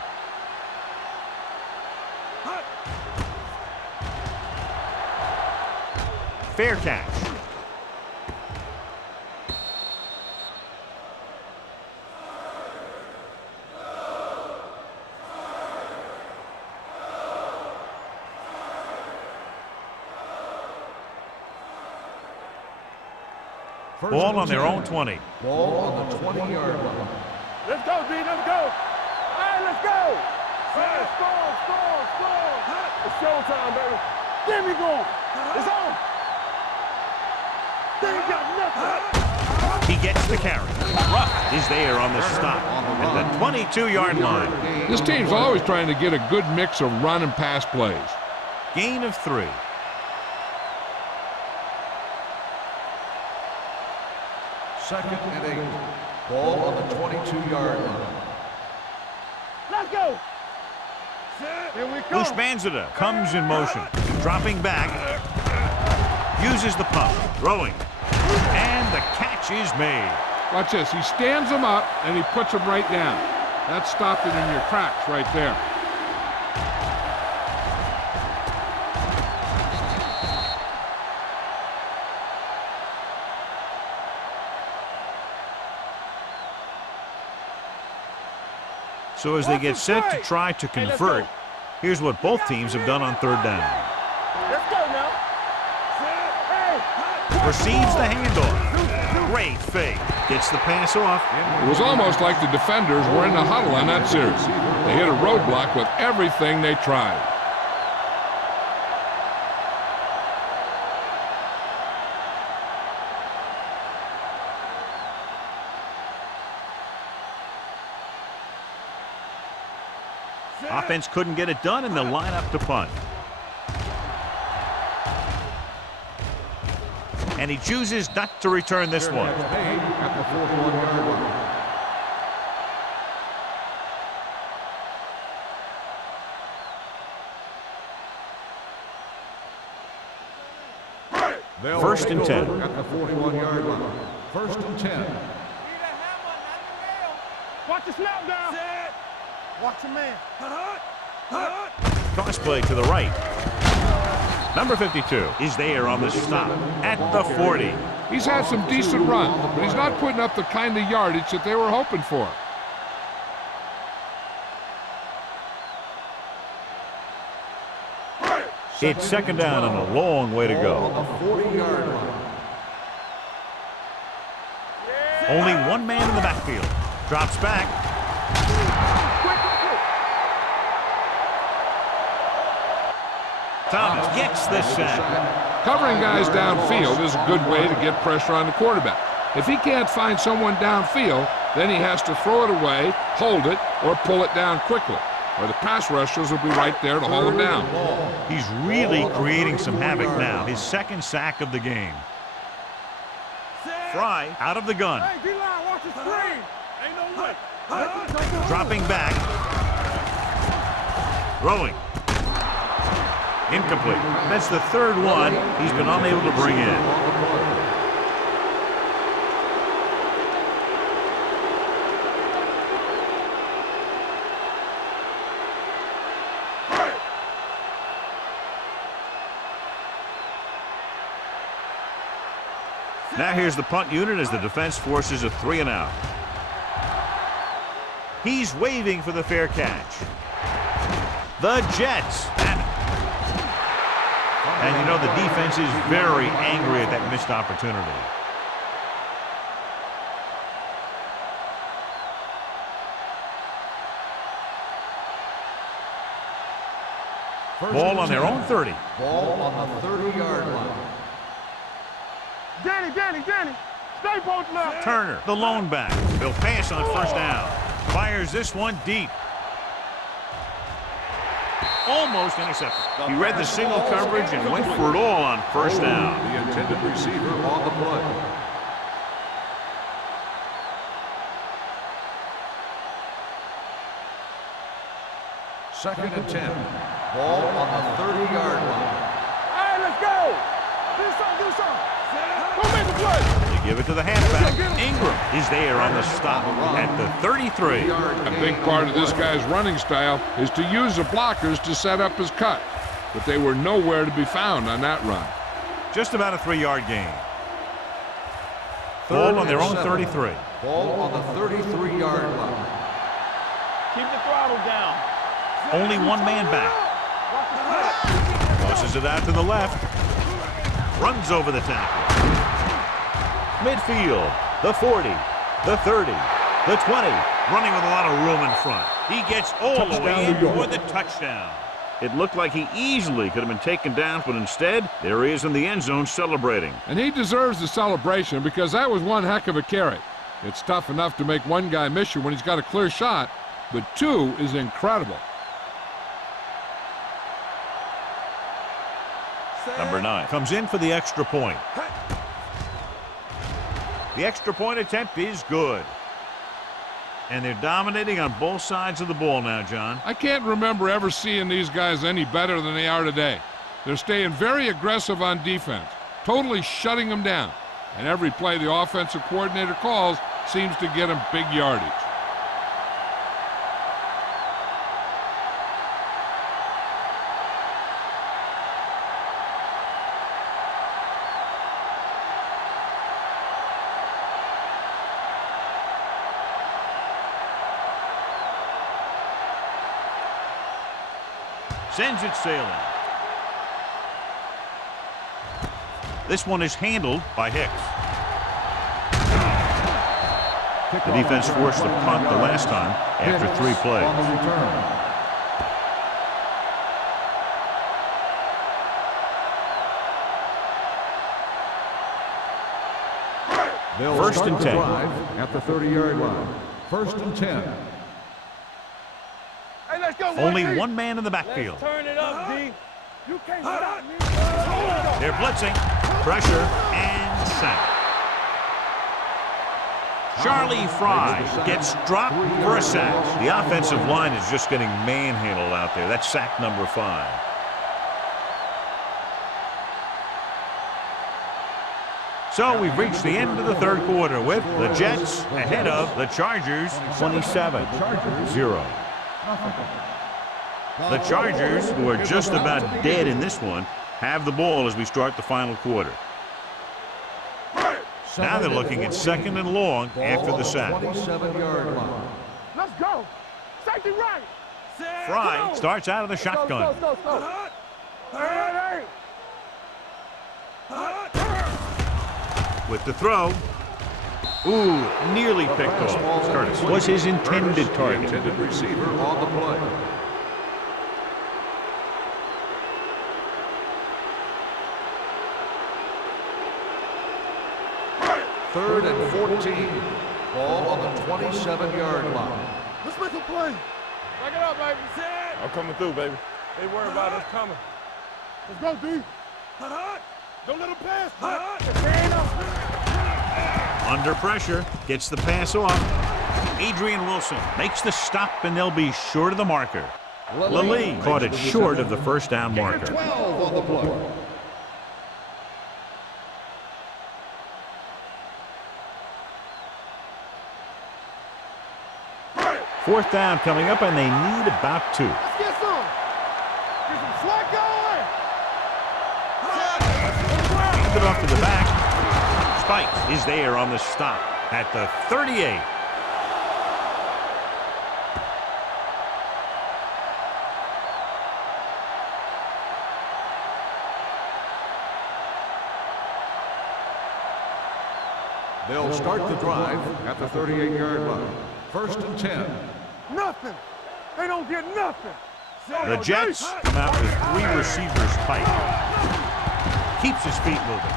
Fair catch. Ball on their own 20. Ball on the 20-yard line. Let's go, D. Let's go. All right, let's go. Score. It's showtime, baby. Get me going. It's on. They ain't got nothing. He gets the carry. Ruff is there on the stop at the 22-yard line. This team's always trying to get a good mix of run and pass plays. Gain of 3. Second and 8. Ball on the 22-yard line. Let's go. Here we come. Ushmanzada comes in motion. Dropping back. Uses the pump. Throwing. And the catch is made. Watch this. He stands him up, and he puts him right down. That stopped it in your tracks right there. So as they get set to try to convert, here's what both teams have done on third down. Let's go now. Receives the handoff. Great fake. Gets the pass off. It was almost like the defenders were in the huddle on that series. They hit a roadblock with everything they tried. Offense couldn't get it done, and they'll line up to punt. And he chooses not to return this one. At the 41-yard line. First and 10. At the 41-yard line. First and 10. Watch the snap down. Watch the man. Cross play to the right. Number 52 is there on the stop at the 40. He's had some decent runs, but he's not putting up the kind of yardage that they were hoping for. It's second down and a long way to go. On the 40-yard line. Only one man in the backfield. Drops back. Thomas gets the sack. Covering guys downfield is a good way to get pressure on the quarterback. If he can't find someone downfield, then he has to throw it away, hold it, or pull it down quickly, or the pass rushers will be right there to hold him down. He's really creating some havoc now. His second sack of the game. Fry out of the gun. Hey, D-line, watch the screen. Ain't no way. Dropping back. Throwing. Incomplete. That's the third one he's been unable to bring in. Now here's the punt unit as the defense forces a 3 and out. He's waving for the fair catch. The Jets. And you know the defense is very angry at that missed opportunity. Ball on their own 30. Ball on the 30-yard line. Danny, stay posted up. Turner, the lone back. They'll pass on first down. Fires this one deep. Almost intercepted. He read the single coverage and went for it all on first down. The intended receiver on the play. Second and 10. Ball on the 30-yard line. Hey, let's go. Do something. Who made the play? They give it to the halfback. Ingram is there on the stop at the 33. A big part of this guy's running style is to use the blockers to set up his cut, but they were nowhere to be found on that run. Just about a 3-yard gain. Ball on their own 33. Ball on the 33-yard line. Keep the throttle down. Only one man back. Tosses it out to the left. Runs over the tackle. Midfield, the 40, the 30, the 20. Running with a lot of room in front. He gets all the way in for the touchdown. It looked like he easily could have been taken down, but instead, there he is in the end zone celebrating. And he deserves the celebration because that was one heck of a carry. It's tough enough to make one guy miss you when he's got a clear shot, but 2 is incredible. Number 9 comes in for the extra point. The extra point attempt is good. And they're dominating on both sides of the ball now, John. I can't remember ever seeing these guys any better than they are today. They're staying very aggressive on defense, totally shutting them down. And every play the offensive coordinator calls seems to get them big yardage. Sends it sailing. This one is handled by Hicks. The defense forced a punt the last time after 3 plays. On the return. They'll First start and the 10. drive at the 30-yard line. First and 10. Hey, let's go. Only D. one man in the backfield. Let's turn it up, D. You can't stop me. They're blitzing, pressure, and sack. Charlie Fry gets dropped for a sack. The offensive line is just getting manhandled out there. That's sack number 5. So we've reached the end of the third quarter with the Jets ahead of the Chargers 27-0. The Chargers, who are just about dead in this one, have the ball as we start the final quarter. Now they're looking at second and long after the sack. 27-yard line. Let's go. Safety right. Fry starts out of the shotgun. Hey. With the throw. Ooh, nearly picked off. Curtis was his intended target. Intended receiver on the play. Third and 14. Ball on the 27-yard line. Let's make a play. Back it up, baby. I'm coming through, baby. They worry about us coming. Let's go, D. Don't let them pass. Under pressure, gets the pass off. Adrian Wilson makes the stop, and they'll be short of the marker. Lally caught it short of the first down marker. 12 on the play. Fourth down coming up, and they need about 2. Let's get some. Get some slack going. Hand it off to the back. Spike is there on the stop at the 38. They'll start the drive at the 38-yard line. First and 10. Nothing. They don't get nothing. The Jets come out with 3 receivers tight. Keeps his feet moving.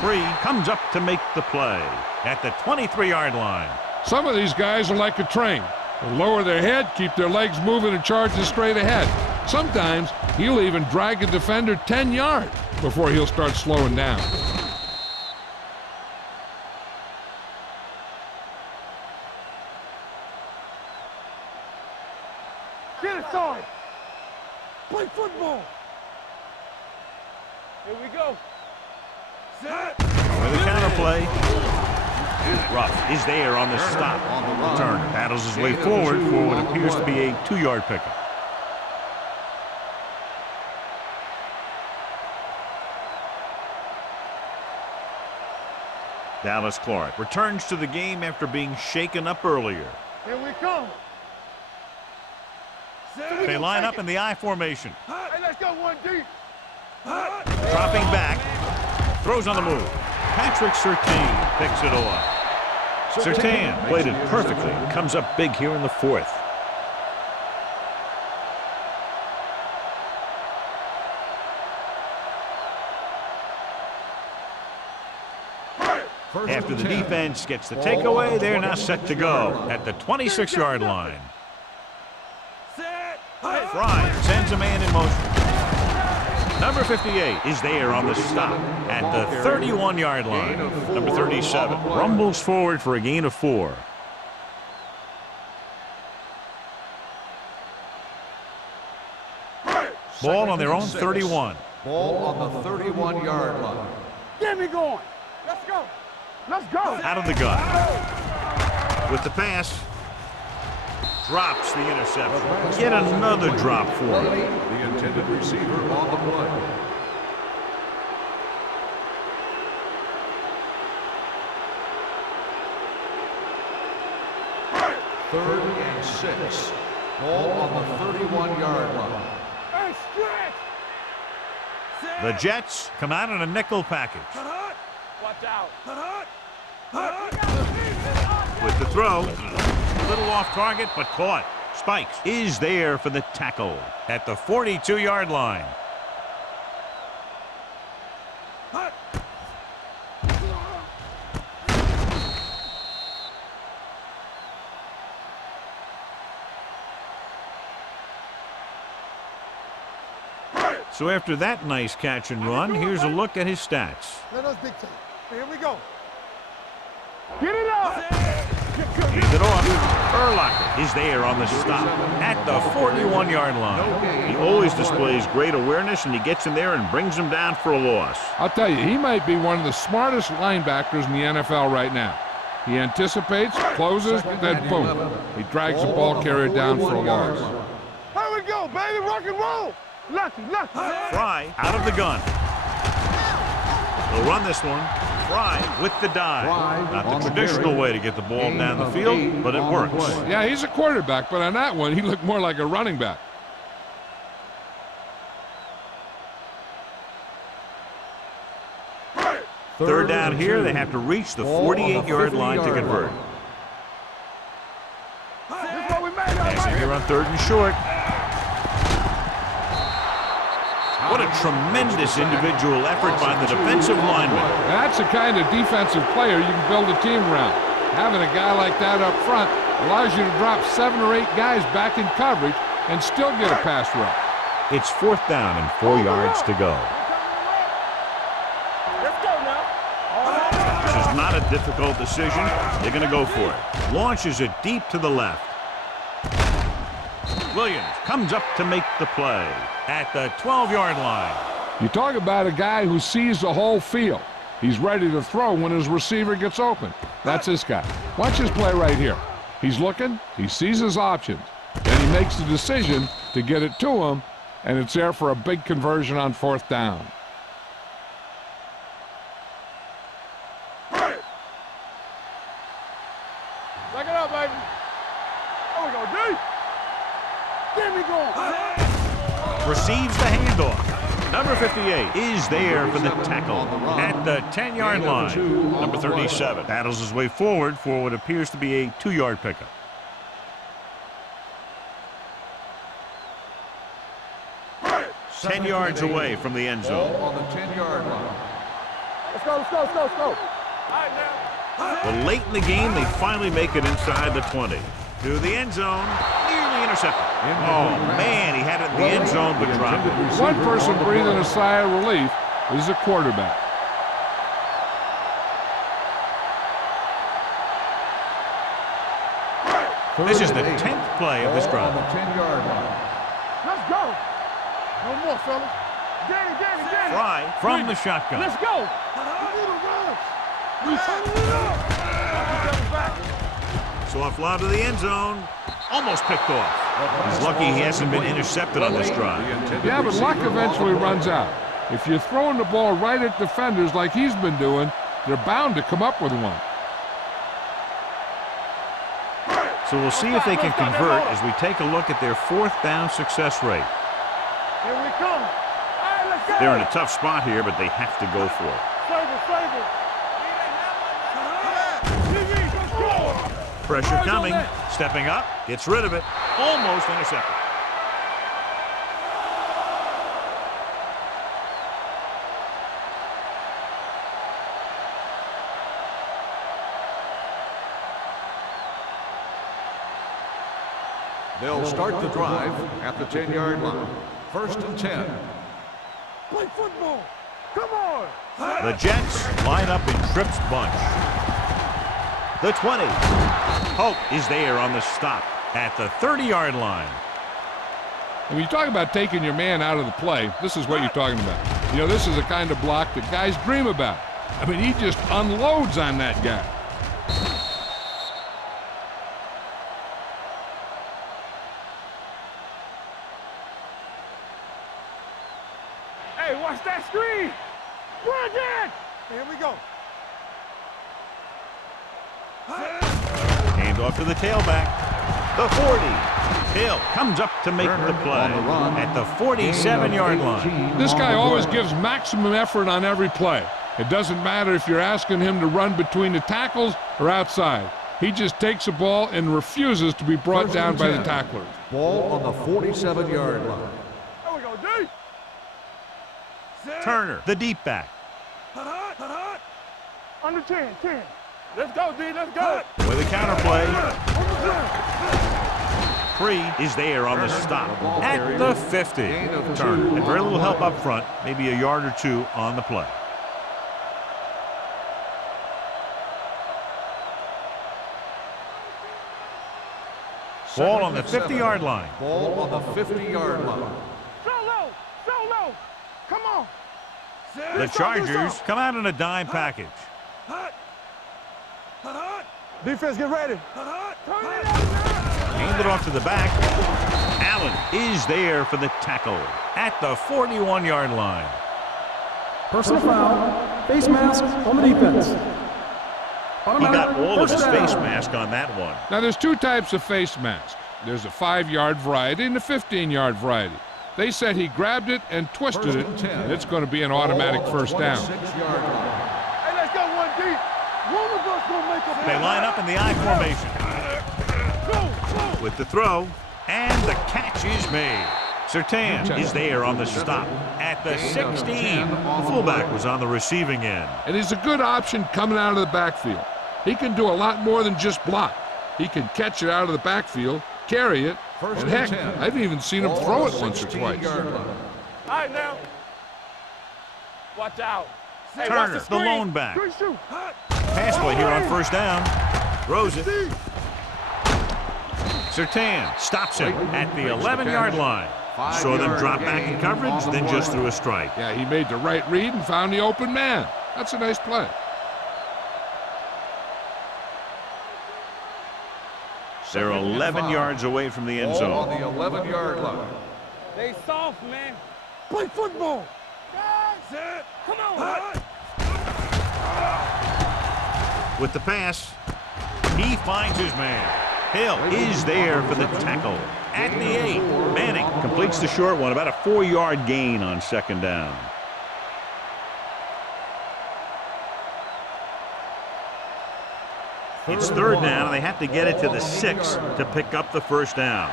3 comes up to make the play at the 23-yard line. Some of these guys are like a train. They lower their head, keep their legs moving, and charge straight ahead. Sometimes he'll even drag a defender 10 yards before he'll start slowing down. Get it started. Play football. Here we go. Set. With a counter play. Ruff is there on the stop. Turner paddles his way forward for what appears to be a 2-yard pickup. Dallas Clark returns to the game after being shaken up earlier. Here we come. They line up in the I formation. Hey, let's go 1D. Dropping back. Throws on the move. Patrick Surtain picks it off. Surtain played it perfectly and comes up big here in the 4th. After the defense gets the takeaway, they're now set to go at the 26-yard line. Fry sends a man in motion. Number 58 is there on the stop at the 31-yard line. Number 37 rumbles forward for a gain of 4. Ball on their own 31. Ball on the 31-yard line. Get me going. Let's go. Let's go. Out of the gun. With the pass. Drops the interception. Get another drop for him. The intended receiver on the play. Third and 6. Ball on the 31-yard line. Hey, stretch! The Jets come out in a nickel package. Watch out. With the throw, a little off target, but caught. Spikes is there for the tackle at the 42-yard line. So after that nice catch and run, here's a look at his stats. Let us dictate. Here we go. Get it up! Hands it off. Urlacher is there on the stop at the 41-yard line. He always displays great awareness, and he gets in there and brings him down for a loss. I'll tell you, he might be one of the smartest linebackers in the NFL right now. He anticipates, closes, then boom. He drags the ball carrier down for a loss. Here we go, baby. Rock and roll. Lucky. Fry out of the gun. He'll run this one. Fry with the dive. Not the traditional way to get the ball down the field, but it works. Yeah, he's a quarterback, but on that one, he looked more like a running back. Third down here, they have to reach the 48-yard line to convert. Passing here on 3rd and short. What a tremendous individual effort by the defensive lineman. That's the kind of defensive player you can build a team around. Having a guy like that up front allows you to drop 7 or 8 guys back in coverage and still get a pass rush. It's 4th down and 4 yards to go. Let's go now. This is not a difficult decision. They're going to go for it. Launches it deep to the left. Williams comes up to make the play at the 12-yard line. You talk about a guy who sees the whole field. He's ready to throw when his receiver gets open. That's this guy. Watch his play right here. He's looking, he sees his options, and he makes the decision to get it to him, and it's there for a big conversion on 4th down. Back it up, baby. There we go, D. Get me going. Receives the handoff. Number 58 is there for the tackle at the 10-yard line. Number 37 battles his way forward for what appears to be a 2-yard pickup. Ten yards away from the end zone. On the 10-yard line. Let's go. All right, now. Well, late in the game, they finally make it inside the 20. To the end zone, nearly intercepted. Oh, man, he had it in the end zone, but dropped it. One person breathing a sigh of relief is the quarterback. This is the 10th play of this drive. On the 10-yard line. Let's go. No more, fellas. Get it. Fry from the shotgun. Let's go. Soft lob to the end zone. Almost picked off. He's lucky he hasn't been intercepted on this drive. Yeah, but luck eventually runs out. If you're throwing the ball right at defenders like he's been doing, they're bound to come up with one. So we'll see if they can convert as we take a look at their 4th down success rate. Here we come. All right, let's go. They're in a tough spot here, but they have to go for it. Favor. Pressure coming. Stepping up. Gets rid of it. Almost intercepted. They'll start the drive at the 10-yard line. 1st and 10. Play football. Come on. The Jets line up in Tripp's bunch. The 20. Hope is there on the stop at the 30-yard line. When you talk about taking your man out of the play, this is what you're talking about. You know, this is the kind of block that guys dream about. I mean, he just unloads on that guy. Hey, watch that screen. Run it. Here we go. Hand off to the tailback. The 40. Hill comes up to make the play at the 47-yard line. This guy always gives maximum effort on every play. It doesn't matter if you're asking him to run between the tackles or outside. He just takes the ball and refuses to be brought down by the tacklers. Ball on the 47-yard line. There we go, D. Turner, the deep back. Under 10. Let's go, D, let's go. With a counter play. Free is there on the stop at the 50. Turner had very little help up front, maybe a yard or two on the play. Ball on the 50-yard line. Ball on the 50-yard line. Solo. Come on. The Chargers come out in a dime package. Defense, get ready. Hand it off to the back. Allen is there for the tackle at the 41-yard line. Personal foul. Face mask on the defense. He got all of his face mask on that one. Now, there's two types of face mask. There's a 5-yard variety and a 15-yard variety. They said he grabbed it and twisted it, and it's going to be an automatic first down. Hey, let's go, 1D. One of us gonna make a play. They line up in the I formation. Go. With the throw, and the catch is made. Surtain is there on the stop at the 16. The fullback was on the receiving end. And he's a good option coming out of the backfield. He can do a lot more than just block. He can catch it out of the backfield, carry it, and heck, I've even seen him throw it once or twice. All right, now. Watch out. Hey, Turner, watch the the screen. lone back. Screen shoot. Pass play here on first down. Throws it. Surtain stops him at the 11-yard line. Saw them drop back in coverage, then just threw a strike. Yeah, he made the right read and found the open man. That's a nice play. They're 11 yards away from the end Ball on zone. the 11-yard line. They soft, man. Play football. Guys, come on. With the pass, he finds his man. Hill is there for the tackle at the 8. Manning completes the short one, about a 4-yard gain on second down. It's third down, and they have to get it to the 6 to pick up the first down.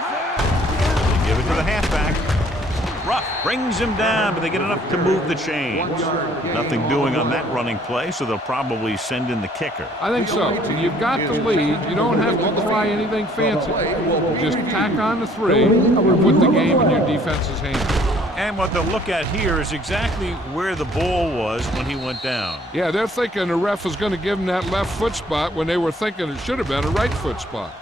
They give it to the halfback. Ruff brings him down, but they get enough to move the chains. Nothing doing on that running play, so they'll probably send in the kicker. I think so. When you've got the lead, you don't have to try anything fancy. Just tack on the 3 and put the game in your defense's hands. And what they'll look at here is exactly where the ball was when he went down. Yeah, they're thinking the ref was going to give him that left foot spot when they were thinking it should have been a right foot spot.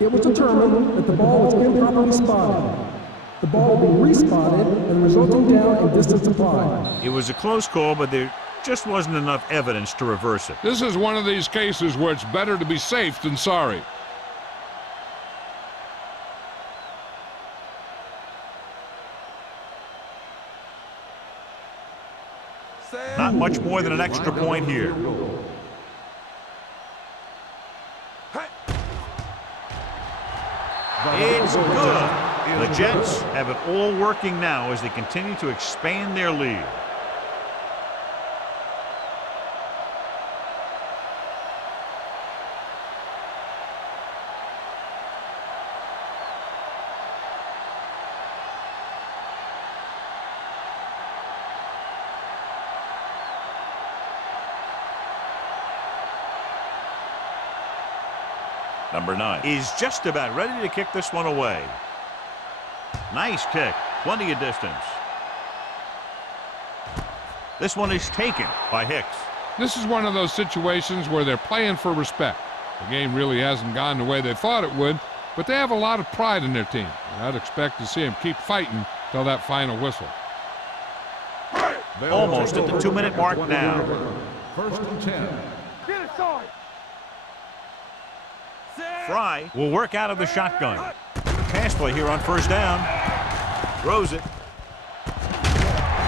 It was determined that the ball was improperly spotted. The ball will be respotted and resulting down in distance applied. It was a close call, but there just wasn't enough evidence to reverse it. This is one of these cases where it's better to be safe than sorry. Not much more than an extra point here. It's good. The Jets have it all working now as they continue to expand their lead. Number 9 is just about ready to kick this one away. Nice kick. Plenty of distance. This one is taken by Hicks. This is one of those situations where they're playing for respect. The game really hasn't gone the way they thought it would, but they have a lot of pride in their team. And I'd expect to see them keep fighting till that final whistle. Almost at the 2-minute mark now. First and 10. Get it, Sarge. Fry will work out of the shotgun. Pass play here on first down. Throws it.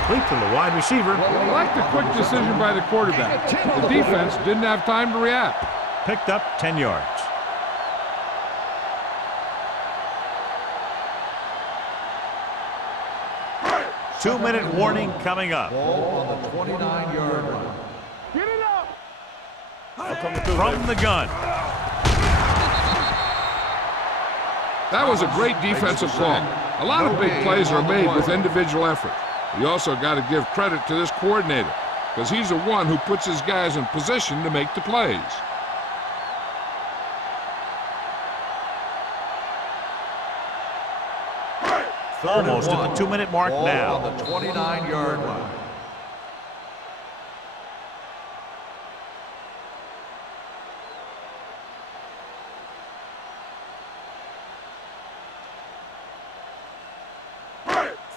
Complete to the wide receiver. I like the quick decision by the quarterback. The defense didn't have time to react. Picked up 10 yards. Two-minute warning coming up. Ball on the 29-yard line. Get it up. From the gun. That was a great defensive call. A lot of big plays are made with individual effort. You also got to give credit to this coordinator, because he's the one who puts his guys in position to make the plays. Almost at the 2-minute mark Ball now. on the 29-yard line.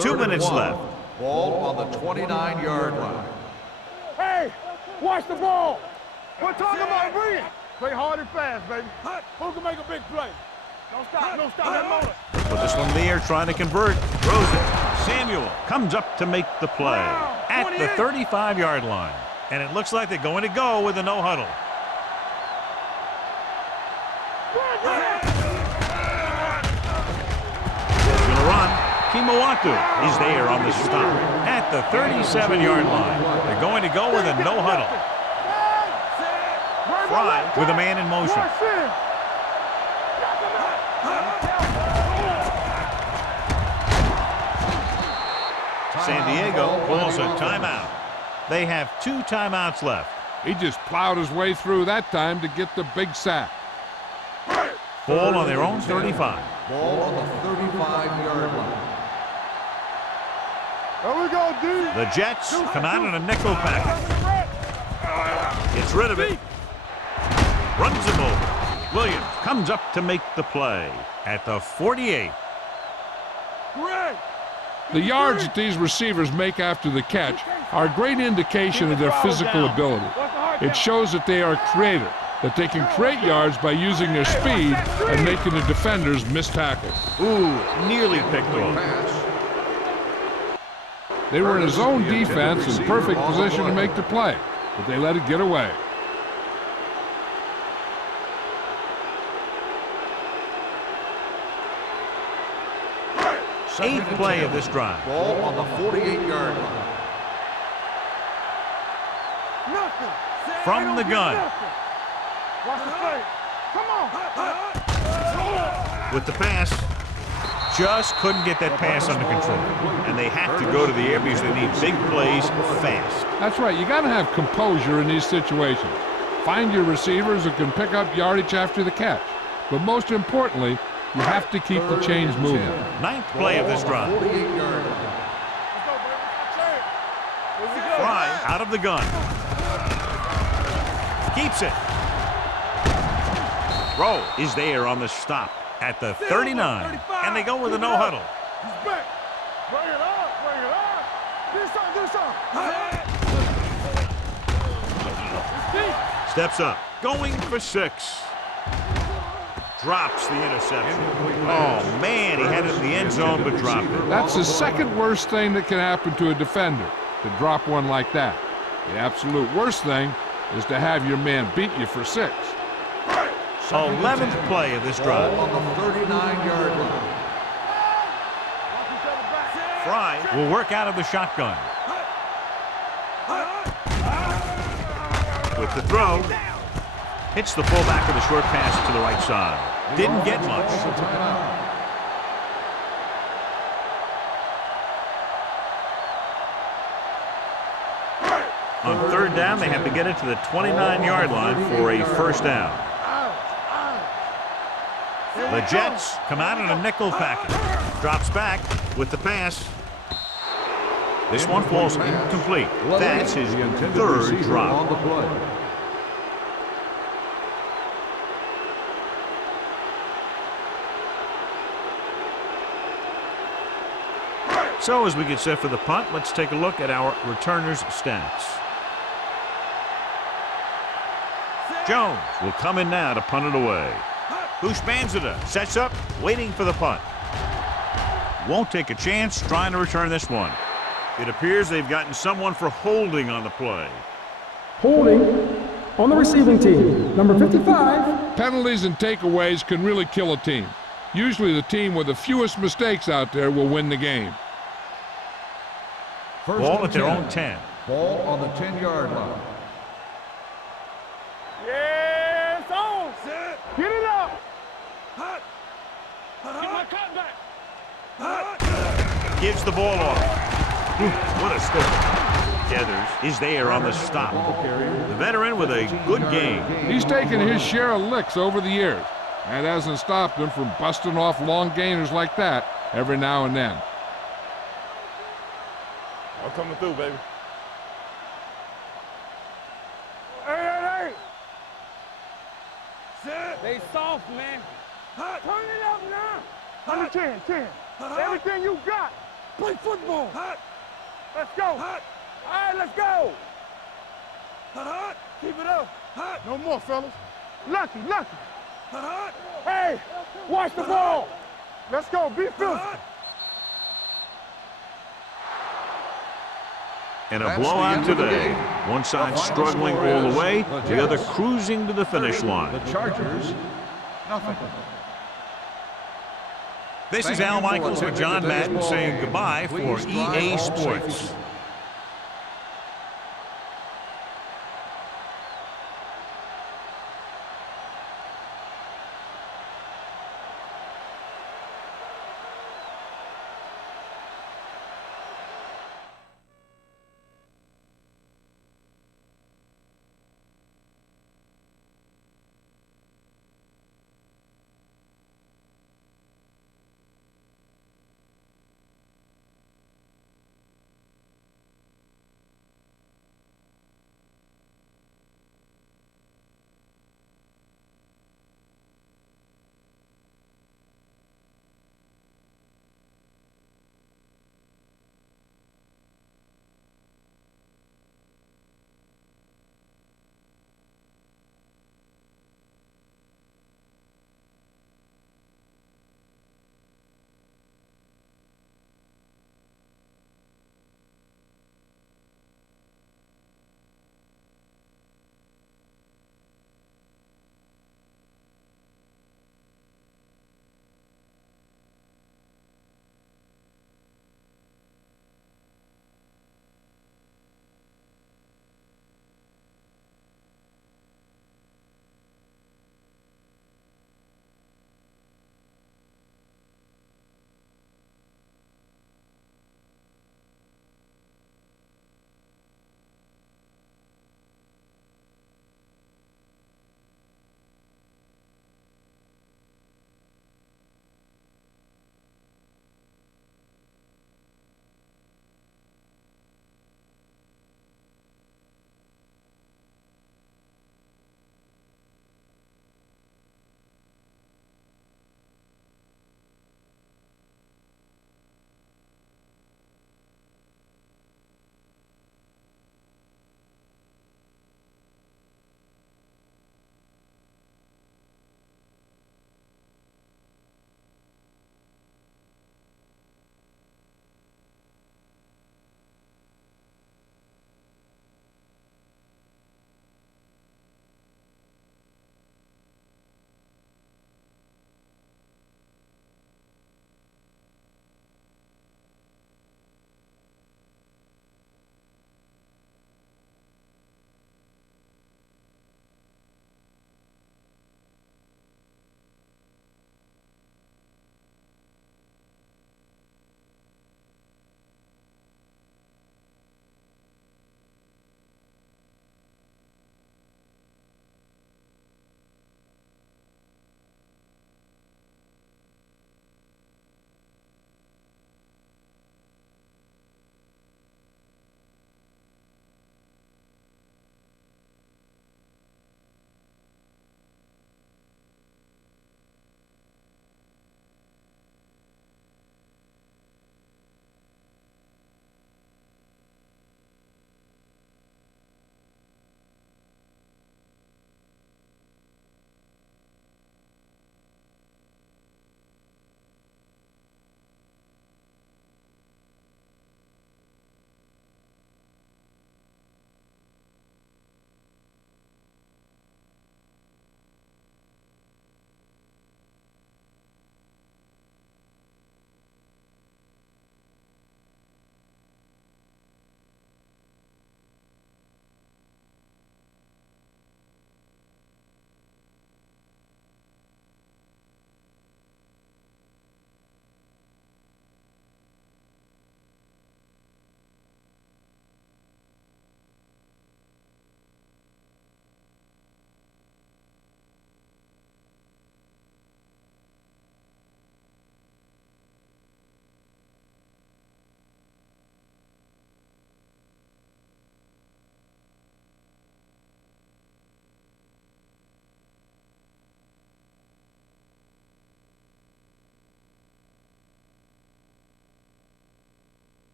Two minutes left. Ball on the 29-yard line. Hey, watch the ball. We're talking about bring it. Play hard and fast, baby. Who can make a big play? Don't stop that moment. Put this one in the air, trying to convert. Throws it. Samuel comes up to make the play at the 35-yard line. And it looks like they're going to go with a no-huddle. He's going to run. Kimawatu is there on the stop at the 37-yard line. They're going to go with a no-huddle. Fry with a man in motion. San Diego calls a timeout. They have 2 timeouts left. He just plowed his way through that time to get the big sack. Ball on their own 35. Ball on the 35-yard line. There we go, dude. The Jets come out in a nickel package. Gets rid of it. Runs him over. Williams comes up to make the play at the 48. The yards that these receivers make after the catch are a great indication of their physical ability. It shows that they are creative, that they can create yards by using their speed and making the defenders miss tackles. Ooh, nearly picked off. They were in his own defense in perfect position to make the play, but they let it get away. Eighth play of this drive. Ball on the 48-yard line. From the gun. Watch the play. Come on. With the pass. Just couldn't get that pass under control. And they have to go to the air because they need big plays fast. That's right. You got to have composure in these situations. Find your receivers who can pick up yardage after the catch. But most importantly, you have to keep the chains moving. Ninth play of this drive. 48-yard line. Fry out of the gun. Keeps it. Rowe is there on the stop at the 39. And they go with a no-huddle. He's back. Bring it up. Bring it up. Do something. Steps up. Going for 6. Drops the interception. Oh, man, he had it in the end zone but dropped it. That's the second worst thing that can happen to a defender, to drop one like that. The absolute worst thing is to have your man beat you for 6. 11th play of this drive. Ball on the 39-yard line. Fry will work out of the shotgun. With the throw. Hits the fullback with a short pass to the right side. Didn't get much. On 3rd down, they have to get it to the 29-yard line for a first down. The Jets come out in a nickel package. Drops back with the pass. This one falls incomplete. That's his 3rd drop. On the play. So as we get set for the punt, let's take a look at our returners' stats. Jones will come in now to punt it away. Houshmandzadeh sets up, waiting for the punt. Won't take a chance trying to return this one. It appears they've gotten someone for holding on the play. Holding on the receiving team. Number 55. Penalties and takeaways can really kill a team. Usually the team with the fewest mistakes out there will win the game. First Ball and at their 10. own 10. Ball on the 10-yard line. Yes, on. Get it up. Get my cut back. Gives the ball off. What a stop. Gathers is there on the stop. The veteran with a good game. He's taken his share of licks over the years. That hasn't stopped him from busting off long gainers like that every now and then. I'm coming through, baby. Hey. They soft, man. Turn it up now. Under 10. Everything you got. Play football. Let's go. All right, let's go. Keep it up. No more, fellas. Lucky. Hey, watch the ball. Let's go. Be filthy. And a That's blowout the end of the today. game. One side The final struggling score all is the way, the the other Jets cruising to the finish 30, line. The Chargers, nothing. This is Thank Al you for Michaels with attending John today's Madden ball saying game. goodbye for Please drive EA home Sports. safely.